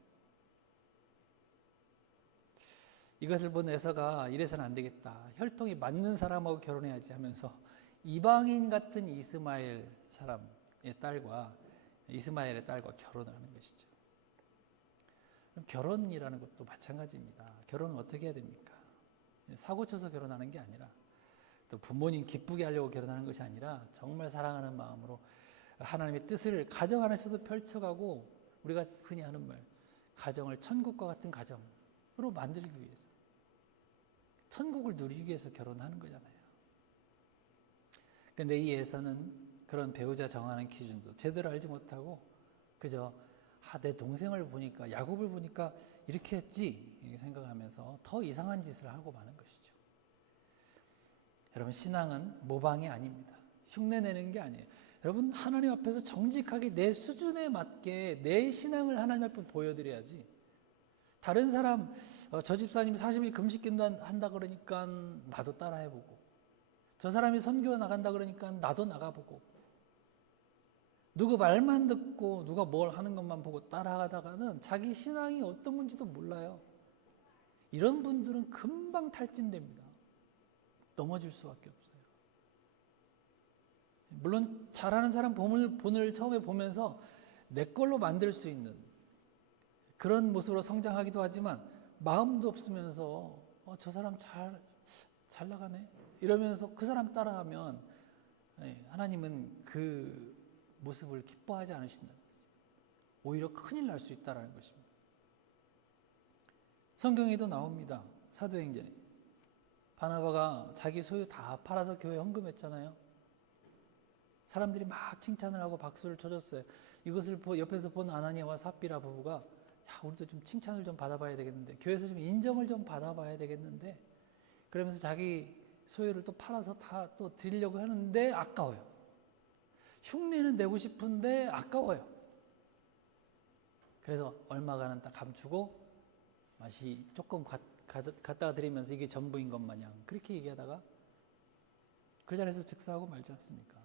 이것을 본 에서가 이래서는 안 되겠다. 혈통이 맞는 사람하고 결혼해야지 하면서 이방인 같은 이스마엘 사람의 딸과 이스마엘의 딸과 결혼을 하는 것이죠. 그럼 결혼이라는 것도 마찬가지입니다. 결혼은 어떻게 해야 됩니까? 사고 쳐서 결혼하는 게 아니라, 또 부모님 기쁘게 하려고 결혼하는 것이 아니라 정말 사랑하는 마음으로 하나님의 뜻을 가정 안에서도 펼쳐가고, 우리가 흔히 하는 말, 가정을 천국과 같은 가정으로 만들기 위해서, 천국을 누리기 위해서 결혼하는 거잖아요. 근데 이 예서는 그런 배우자 정하는 기준도 제대로 알지 못하고 그저 내 동생을 보니까, 야곱을 보니까 이렇게 했지 이렇게 생각하면서 더 이상한 짓을 하고 마는 것이죠. 여러분, 신앙은 모방이 아닙니다. 흉내내는 게 아니에요. 여러분, 하나님 앞에서 정직하게 내 수준에 맞게 내 신앙을 하나님 앞에 보여드려야지. 다른 사람, 저 집사님이 40일 금식기도 한다 그러니까 나도 따라해보고, 저 사람이 선교 나간다 그러니까 나도 나가보고, 누구 말만 듣고 누가 뭘 하는 것만 보고 따라가다가는 자기 신앙이 어떤 건지도 몰라요. 이런 분들은 금방 탈진됩니다. 넘어질 수밖에 없어요. 물론 잘하는 사람 본을 처음에 보면서 내 걸로 만들 수 있는 그런 모습으로 성장하기도 하지만, 마음도 없으면서 저 사람 잘 나가네 이러면서 그 사람 따라하면 하나님은 그 모습을 기뻐하지 않으신다. 오히려 큰일 날 수 있다는 것입니다. 성경에도 나옵니다. 사도행전에 바나바가 자기 소유 다 팔아서 교회 헌금했잖아요. 사람들이 막 칭찬을 하고 박수를 쳐줬어요. 이것을 옆에서 본 아나니아와 삽비라 부부가, 야, 우리도 좀 칭찬을 좀 받아봐야 되겠는데, 교회에서 좀 인정을 좀 받아봐야 되겠는데, 그러면서 자기 소유를 또 팔아서 다 또 드리려고 하는데 아까워요. 흉내는 내고 싶은데 아까워요. 그래서 얼마간은 딱 감추고 맛이 조금 갖다가 드리면서 이게 전부인 것 마냥 그렇게 얘기하다가 그 자리에서 즉사하고 말지 않습니까?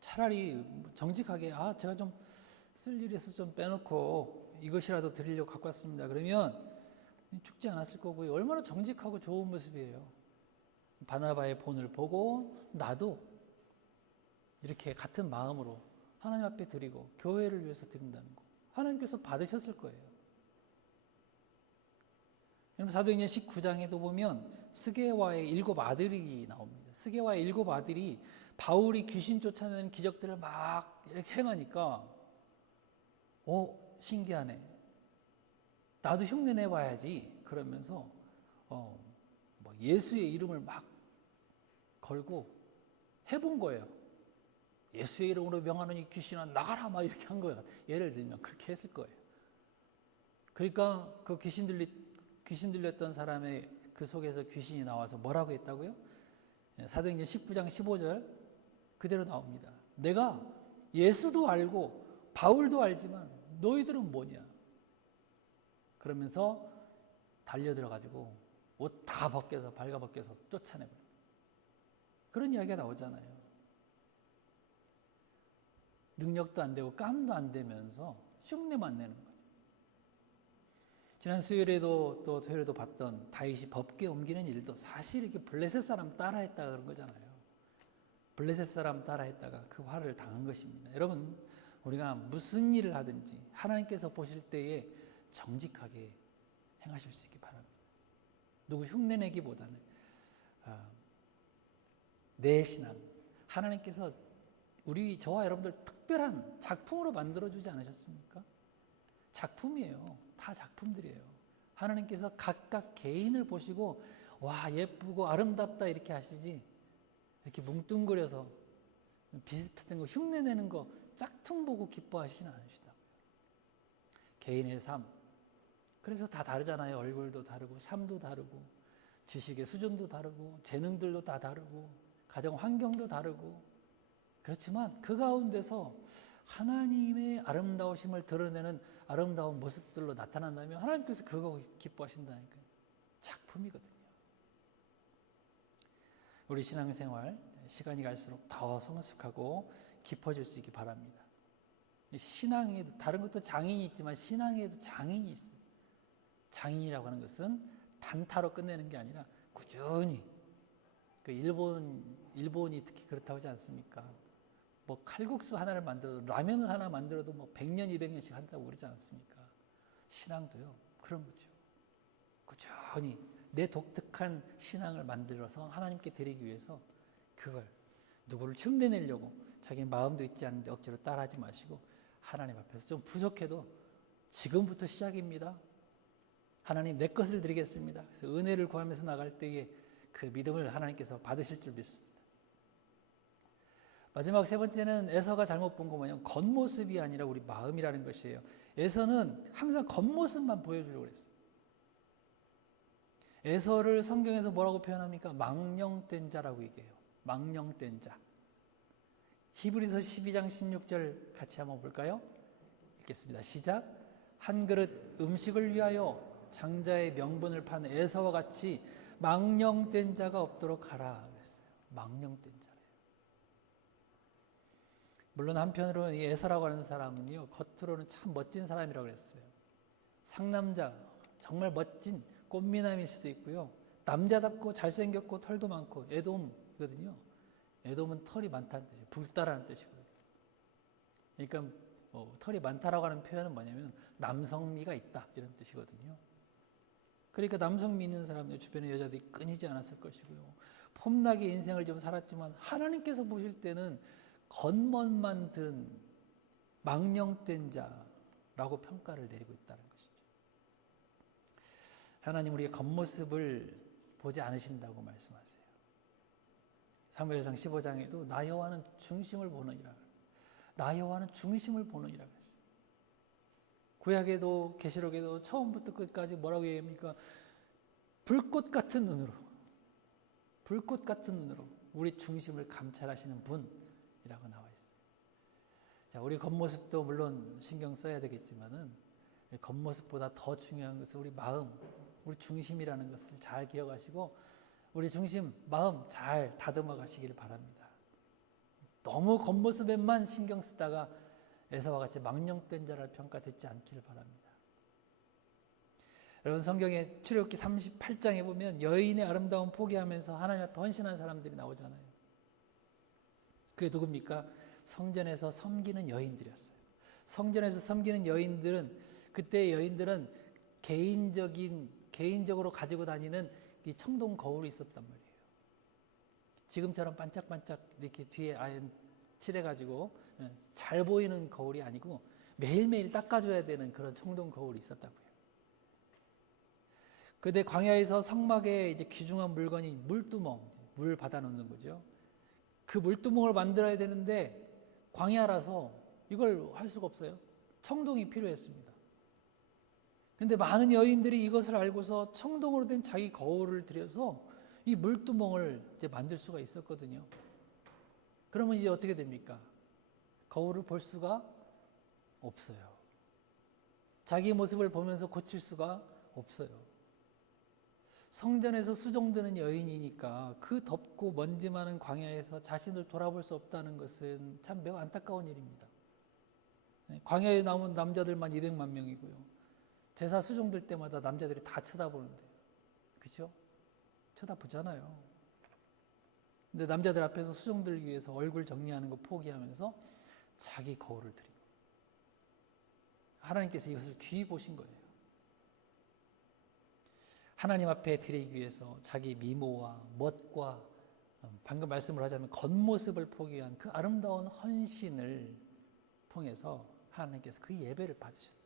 차라리 정직하게, 제가 좀 쓸 일이 있어서 좀 빼놓고 이것이라도 드리려고 갖고 왔습니다. 그러면 죽지 않았을 거고요. 얼마나 정직하고 좋은 모습이에요. 바나바의 본을 보고 나도 이렇게 같은 마음으로 하나님 앞에 드리고 교회를 위해서 드린다는 거, 하나님께서 받으셨을 거예요. 여러분, 사도행전 19장에도 보면 스게와의 7 아들이 나옵니다. 스게와의 7 아들이 바울이 귀신 쫓아내는 기적들을 막 이렇게 행하니까 신기하네. 나도 흉내 내봐야지. 그러면서 예수의 이름을 막 걸고 해본 거예요. 예수의 이름으로 명하노니 귀신아 나가라, 막 이렇게 한 거예요. 예를 들면 그렇게 했을 거예요. 그러니까 그 귀신 들렸던 사람의 그 속에서 귀신이 나와서 뭐라고 했다고요? 사도행전 19장 15절 그대로 나옵니다. 내가 예수도 알고 바울도 알지만 너희들은 뭐냐? 그러면서 달려들어가지고 옷 다 벗겨서 발가벗겨서 쫓아내버려요. 그런 이야기가 나오잖아요. 능력도 안 되고 깜도 안 되면서 흉내만 내는 거죠. 지난 수요일에도 또 토요일에도 봤던 다윗이 법궤 옮기는 일도 사실 이렇게 블레셋 사람 따라했다가 그런 거잖아요. 블레셋 사람 따라했다가 그 화를 당한 것입니다. 여러분, 우리가 무슨 일을 하든지 하나님께서 보실 때에 정직하게 행하실 수 있기 바랍니다. 누구 흉내내기보다는 내 신앙, 하나님께서 저와 여러분들 특별한 작품으로 만들어주지 않으셨습니까? 작품이에요. 다 작품들이에요. 하나님께서 각각 개인을 보시고 와, 예쁘고 아름답다 이렇게 하시지, 이렇게 뭉뚱그려서 비슷한 거 흉내내는 거 짝퉁 보고 기뻐하시진 않으시다. 개인의 삶, 그래서 다 다르잖아요. 얼굴도 다르고 삶도 다르고 지식의 수준도 다르고 재능들도 다 다르고 가정 환경도 다르고, 그렇지만 그 가운데서 하나님의 아름다우심을 드러내는 아름다운 모습들로 나타난다면 하나님께서 그거 기뻐하신다니까요. 작품이거든요. 우리 신앙생활 시간이 갈수록 더 성숙하고 깊어질 수 있기 바랍니다. 신앙에도 다른 것도 장인이 있지만 신앙에도 장인이 있어요. 장인이라고 하는 것은 단타로 끝내는 게 아니라 꾸준히 그 일본이 특히 그렇다고 하지 않습니까? 뭐 칼국수 하나를 만들어도 라면을 하나 만들어도 뭐 100년, 200년씩 한다고 그러지 않습니까? 신앙도요. 그런 거죠. 꾸준히 내 독특한 신앙을 만들어서 하나님께 드리기 위해서 그걸 누구를 흉내내려고 자기 마음도 있지 않은데 억지로 따라하지 마시고 하나님 앞에서 좀 부족해도 지금부터 시작입니다. 하나님 내 것을 드리겠습니다. 그래서 은혜를 구하면서 나갈 때에 그 믿음을 하나님께서 받으실 줄 믿습니다. 마지막 세 번째는 에서가 잘못 본 거 뭐냐면 겉모습이 아니라 우리 마음이라는 것이에요. 에서는 항상 겉모습만 보여주려고 그랬어요. 에서를 성경에서 뭐라고 표현합니까? 망령된 자라고 얘기해요. 망령된 자. 히브리서 12장 16절 같이 한번 볼까요? 읽겠습니다. 시작. 한 그릇 음식을 위하여 장자의 명분을 판 에서와 같이 망령된 자가 없도록 하라 그랬어요. 망령된 자래요. 물론 한편으로는 이 에서라고 하는 사람은요, 겉으로는 참 멋진 사람이라고 그랬어요. 상남자, 정말 멋진 꽃미남일 수도 있고요. 남자답고 잘생겼고 털도 많고 에돔이거든요. 에돔은 털이 많다는 뜻이에요. 붉다라는 뜻이거든요. 그러니까 털이 많다라고 하는 표현은 뭐냐면 남성미가 있다 이런 뜻이거든요. 그러니까 남성미 있는 사람들 주변에 여자들이 끊이지 않았을 것이고요. 폼나게 인생을 좀 살았지만 하나님께서 보실 때는 겉멋만 든 망령된 자라고 평가를 내리고 있다는 것이죠. 하나님 우리의 겉모습을 보지 않으신다고 말씀하세요. 사무엘상 15장에도 나 여호와는 중심을 보느니라. 나 여호와는 중심을 보느니라 그랬어요. 구약에도 계시록에도 처음부터 끝까지 뭐라고 얘기합니까? 불꽃 같은 눈으로 우리 중심을 감찰하시는 분이라고 나와 있어요. 자, 우리 겉모습도 물론 신경 써야 되겠지만은 겉모습보다 더 중요한 것은 우리 마음, 우리 중심이라는 것을 잘 기억하시고 우리 중심, 마음 잘 다듬어 가시길 바랍니다. 너무 겉모습에만 신경 쓰다가 에서와 같이 망령된 자를 평가 듣지 않기를 바랍니다. 여러분 성경의 출애굽기 38장에 보면 여인의 아름다움 포기하면서 하나님 앞에 헌신한 사람들이 나오잖아요. 그게 누굽니까? 성전에서 섬기는 여인들이었어요. 성전에서 섬기는 여인들은 그때의 여인들은 개인적으로 가지고 다니는 이 청동 거울이 있었단 말이에요. 지금처럼 반짝반짝 이렇게 뒤에 아예 칠해가지고 잘 보이는 거울이 아니고 매일매일 닦아줘야 되는 그런 청동 거울이 있었다고요. 근데 광야에서 성막에 이제 귀중한 물건이 물두멍, 물 받아놓는 거죠. 그 물두멍을 만들어야 되는데 광야라서 이걸 할 수가 없어요. 청동이 필요했습니다. 근데 많은 여인들이 이것을 알고서 청동으로 된 자기 거울을 들여서 이 물두멍을 이제 만들 수가 있었거든요. 그러면 이제 어떻게 됩니까? 거울을 볼 수가 없어요. 자기 모습을 보면서 고칠 수가 없어요. 성전에서 수종드는 여인이니까 그 덥고 먼지 많은 광야에서 자신을 돌아볼 수 없다는 것은 참 매우 안타까운 일입니다. 광야에 나온 남자들만 200만 명이고요. 제사 수종될 때마다 남자들이 다 쳐다보는데, 그죠? 쳐다보잖아요. 근데 남자들 앞에서 수종들기 위해서 얼굴 정리하는 거 포기하면서 자기 거울을 드리고 하나님께서 이것을 귀히 보신 거예요. 하나님 앞에 드리기 위해서 자기 미모와 멋과 방금 말씀을 하자면 겉모습을 포기한 그 아름다운 헌신을 통해서 하나님께서 그 예배를 받으셨어요.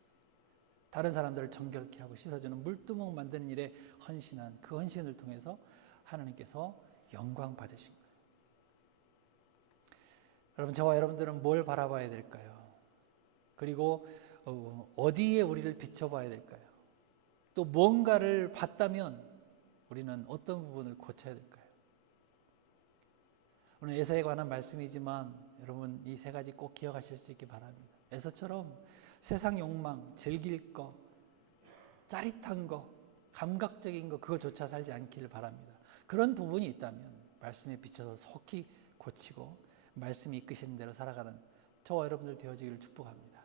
다른 사람들을 정결케 하고 씻어주는 물두멍 만드는 일에 헌신한 그 헌신을 통해서 하나님께서 영광 받으신 거예요. 여러분, 저와 여러분들은 뭘 바라봐야 될까요? 그리고 어디에 우리를 비춰봐야 될까요? 또 무언가를 봤다면 우리는 어떤 부분을 고쳐야 될까요? 오늘 에서에 관한 말씀이지만 여러분 이 세 가지 꼭 기억하실 수 있기 바랍니다. 에서처럼 세상 욕망, 즐길 거, 짜릿한 거, 감각적인 거 그거조차 살지 않기를 바랍니다. 그런 부분이 있다면 말씀에 비춰서 속히 고치고 말씀이 이끄시는 대로 살아가는 저와 여러분들 되어지기를 축복합니다.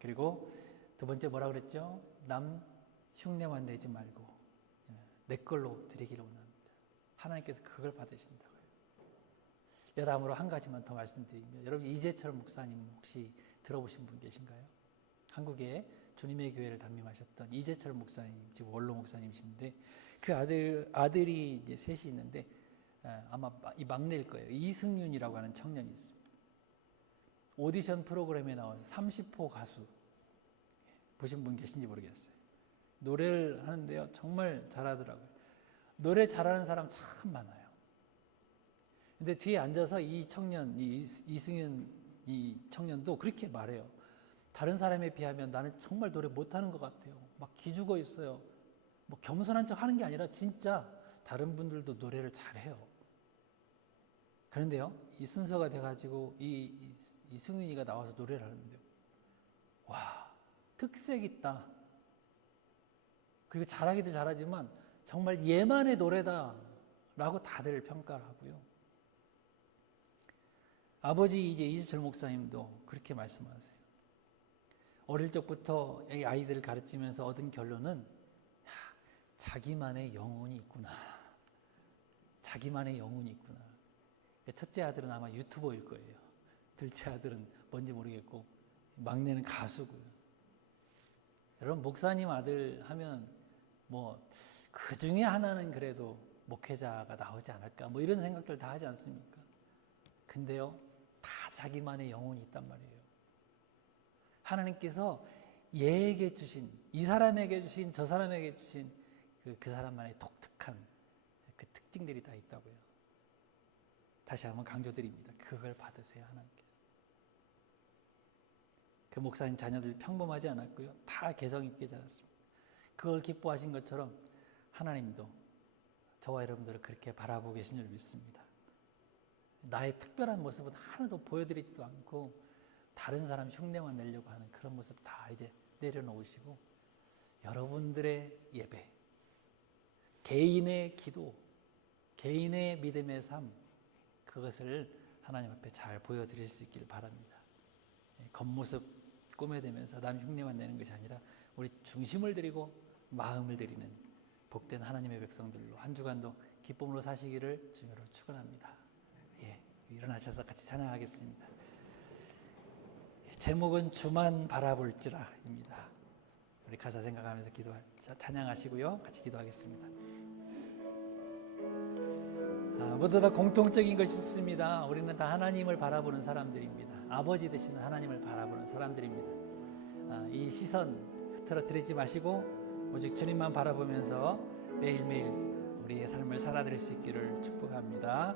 그리고 두 번째 뭐라 그랬죠? 남 흉내만 내지 말고 내 걸로 드리기를 원합니다. 하나님께서 그걸 받으신다고요. 여담으로 한 가지만 더 말씀드리면, 여러분 이재철 목사님 혹시 들어보신 분 계신가요? 한국에 주님의 교회를 담임하셨던 이재철 목사님, 지금 원로 목사님이신데, 그 아들이 이제 셋이 있는데, 아마 이 막내일 거예요. 이승윤이라고 하는 청년이 있습니다. 오디션 프로그램에 나와서 30호 가수, 보신 분 계신지 모르겠어요. 노래를 하는데요, 정말 잘하더라고요. 노래 잘하는 사람 참 많아요. 근데 뒤에 앉아서 이 청년, 이승윤 이 청년도 그렇게 말해요. 다른 사람에 비하면 나는 정말 노래 못하는 것 같아요. 막 기죽어 있어요. 뭐 겸손한 척 하는 게 아니라 진짜 다른 분들도 노래를 잘해요. 그런데요, 이 순서가 돼가지고 이승윤이가 나와서 노래를 하는데요, 와, 특색 있다. 그리고 잘하기도 잘하지만 정말 얘만의 노래다라고 다들 평가를 하고요. 아버지 이제 이재철 목사님도 그렇게 말씀하세요. 어릴 적부터 이 아이들을 가르치면서 얻은 결론은, 자기만의 영혼이 있구나. 자기만의 영혼이 있구나. 첫째 아들은 아마 유튜버일 거예요. 둘째 아들은 뭔지 모르겠고, 막내는 가수고요. 여러분, 목사님 아들 하면 뭐 그 중에 하나는 그래도 목회자가 나오지 않을까, 뭐 이런 생각들 다 하지 않습니까? 근데요, 다 자기만의 영혼이 있단 말이에요. 하나님께서 얘에게 주신, 이 사람에게 주신, 저 사람에게 주신 그 사람만의 독특한 그 특징들이 다 있다고요. 다시 한번 강조드립니다. 그걸 받으세요, 하나님께서. 그 목사님 자녀들 평범하지 않았고요. 다 개성 있게 자랐습니다. 그걸 기뻐하신 것처럼 하나님도 저와 여러분들을 그렇게 바라보고 계신 줄 믿습니다. 나의 특별한 모습은 하나도 보여드리지도 않고 다른 사람 흉내만 내려고 하는 그런 모습 다 이제 내려놓으시고, 여러분들의 예배, 개인의 기도, 개인의 믿음의 삶, 그것을 하나님 앞에 잘 보여드릴 수 있기를 바랍니다. 겉모습 꾸며대면서 남 흉내만 내는 것이 아니라 우리 중심을 드리고 마음을 드리는 복된 하나님의 백성들로 한 주간도 기쁨으로 사시기를 주님으로 축원합니다. 일어나셔서 같이 찬양하겠습니다. 제목은 주만 바라볼지라입니다. 우리 가사 생각하면서 찬양하시고요, 같이 기도하겠습니다. 모두 다 공통적인 것이 있습니다. 우리는 다 하나님을 바라보는 사람들입니다. 아버지 되시는 하나님을 바라보는 사람들입니다. 이 시선 흐트러뜨리지 마시고 오직 주님만 바라보면서 매일매일 우리의 삶을 살아드릴 수 있기를 축복합니다.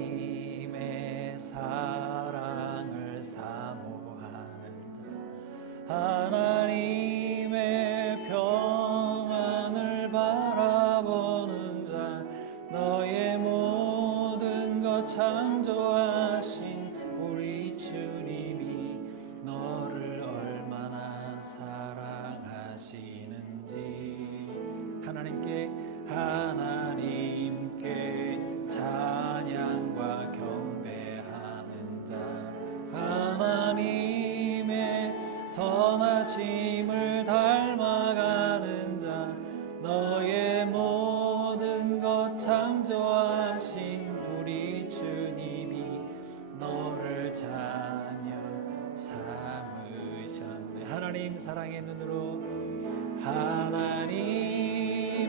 하나님의 사랑을 사모하는 자, 하나님의 평안을 바라보는 자, 너의 모든 것 창조하신 우리 주님이 너를 얼마나 사랑하시는지, 하나님께 찬양과 경배하는 자, 하나님의 선하심을 닮아가는 자, 너의 모든 것 창조하신 우리 주님이 너를 자녀 삼으셨네. 하나님 사랑의 눈으로, 하나님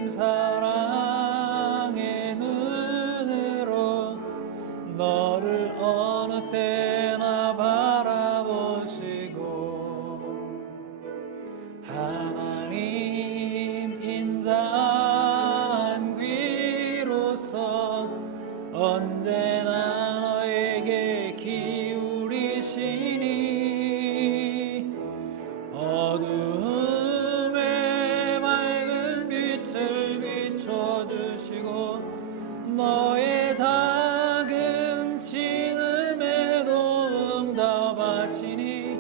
사랑의 눈으로 너를 어느 때나 바라보시고, 하나님 인자한 귀로서 언제나 너에게 기울이시니, 어두움에 맑은 빛을 비춰주시고 너의 작은 신음에도 응답하시니,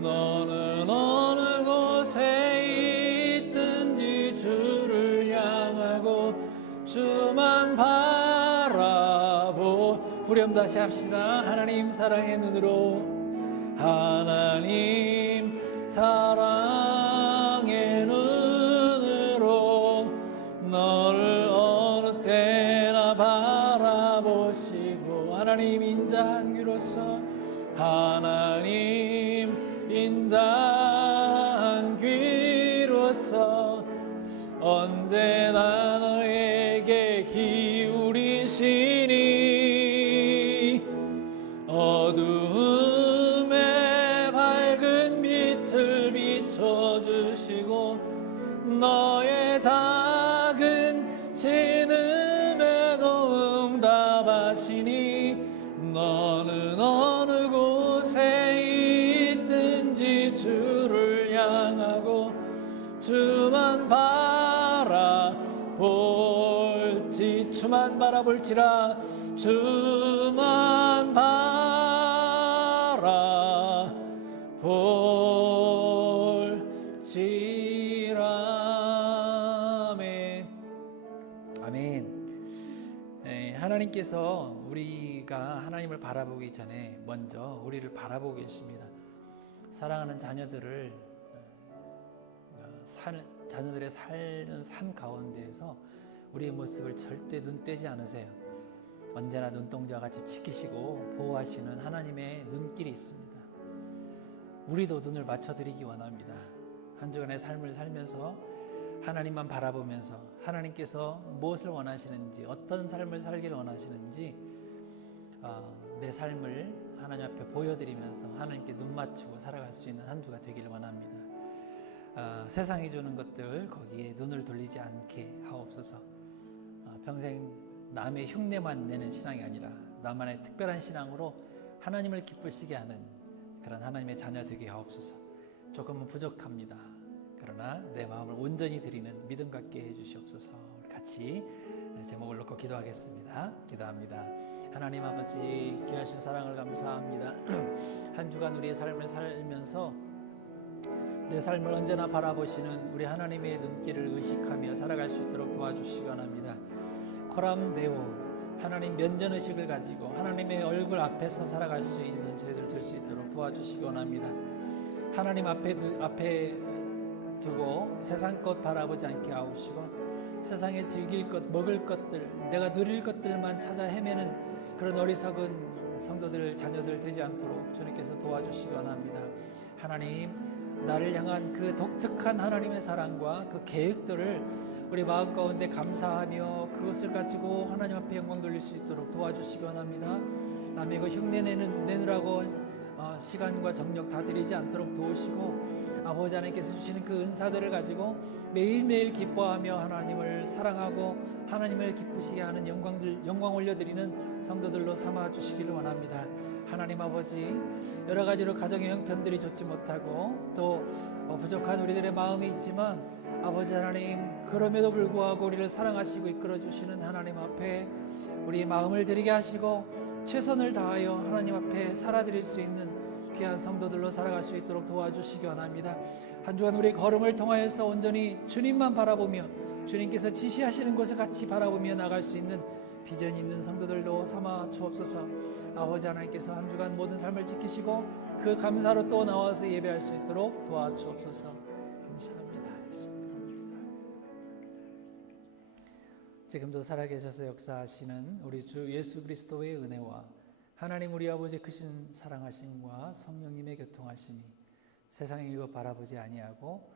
너는 어느 곳에 있든지 주를 향하고 주만 바라보. 후렴 다시 합시다. 하나님 사랑의 눈으로, 하나님 사랑의 눈으로 너를 어느 때나 바라보시고 하나님 인자한 귀로서 하나님 인자한 귀로서 언제나 너에게 기울이시니 어두움에 밝은 빛을 비춰주시고 너의 작은 신음에도 응답하시니 너는 어느 곳에 있든지 주를 향하고 주만 바라볼지 주만 바라볼지라 주만 바라볼지라. 아멘. 아멘. 하나님께서 우리가 하나님을 바라보기 전에 먼저 우리를 바라보고 계십니다. 사랑하는 자녀들을 자녀들의 사는 삶 가운데에서 우리의 모습을 절대 눈 떼지 않으세요. 언제나 눈동자와 같이 지키시고 보호하시는 하나님의 눈길이 있습니다. 우리도 눈을 맞춰드리기 원합니다. 한 주간의 삶을 살면서 하나님만 바라보면서 하나님께서 무엇을 원하시는지, 어떤 삶을 살기를 원하시는지 내 삶을 하나님 앞에 보여드리면서 하나님께 눈 맞추고 살아갈 수 있는 한 주가 되기를 원합니다. 세상이 주는 것들 거기에 눈을 돌리지 않게 하옵소서. 평생 남의 흉내만 내는 신앙이 아니라 나만의 특별한 신앙으로 하나님을 기쁘시게 하는 그런 하나님의 자녀 되게 하옵소서. 조금은 부족합니다. 그러나 내 마음을 온전히 드리는 믿음 갖게 해주시옵소서. 우리 같이 제목을 놓고 기도하겠습니다. 기도합니다. 하나님 아버지, 귀하신 사랑을 감사합니다. 한 주간 우리의 삶을 살면서 내 삶을 언제나 바라보시는 우리 하나님의 눈길을 의식하며 살아갈 수 있도록 도와주시기 원합니다. 코람데오 하나님 면전의식을 가지고 하나님의 얼굴 앞에서 살아갈 수 있는 저희들 될 수 있도록 도와주시기 원합니다. 하나님 앞에 두고 세상 것 바라보지 않게 하옵시고 세상에 즐길 것, 먹을 것들, 내가 누릴 것들만 찾아 헤매는 그런 어리석은 성도들, 자녀들 되지 않도록 주님께서 도와주시기 원합니다. 하나님, 나를 향한 그 독특한 하나님의 사랑과 그 계획들을 우리 마음 가운데 감사하며 그것을 가지고 하나님 앞에 영광 돌릴 수 있도록 도와주시기 원합니다. 남의 그 흉내 내느라고 시간과 정력 다 들이지 않도록 도우시고 아버지 하나님께서 주시는 그 은사들을 가지고 매일매일 기뻐하며 하나님을 사랑하고 하나님을 기쁘시게 하는 영광 올려드리는 성도들로 삼아 주시기를 원합니다. 하나님 아버지, 여러 가지로 가정의 형편들이 좋지 못하고 또 부족한 우리들의 마음이 있지만 아버지 하나님, 그럼에도 불구하고 우리를 사랑하시고 이끌어 주시는 하나님 앞에 우리의 마음을 드리게 하시고 최선을 다하여 하나님 앞에 살아드릴 수 있는 귀한 성도들로 살아갈 수 있도록 도와주시기 원합니다. 한 주간 우리의 걸음을 통하여서 온전히 주님만 바라보며 주님께서 지시하시는 곳을 같이 바라보며 나갈 수 있는 비전 있는 성도들로 삼아 주옵소서. 아버지 하나님께서 한 주간 모든 삶을 지키시고 그 감사로 또 나와서 예배할 수 있도록 도와주옵소서. 감사합니다. 지금도 살아계셔서 역사하시는 우리 주 예수 그리스도의 은혜와 하나님 우리 아버지의 크신 사랑하심과 성령님의 교통하심이 세상의 이거 바라보지 아니하고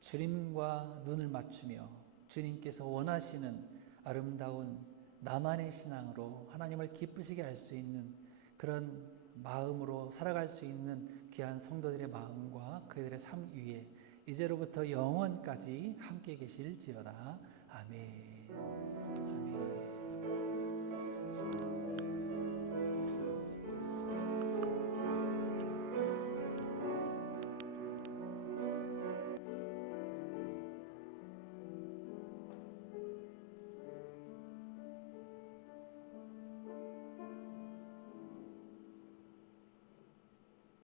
주님과 눈을 맞추며 주님께서 원하시는 아름다운 나만의 신앙으로 하나님을 기쁘시게 할 수 있는 그런 마음으로 살아갈 수 있는 귀한 성도들의 마음과 그들의 삶 위에 이제로부터 영원까지 함께 계실지어다. 아멘. 아멘.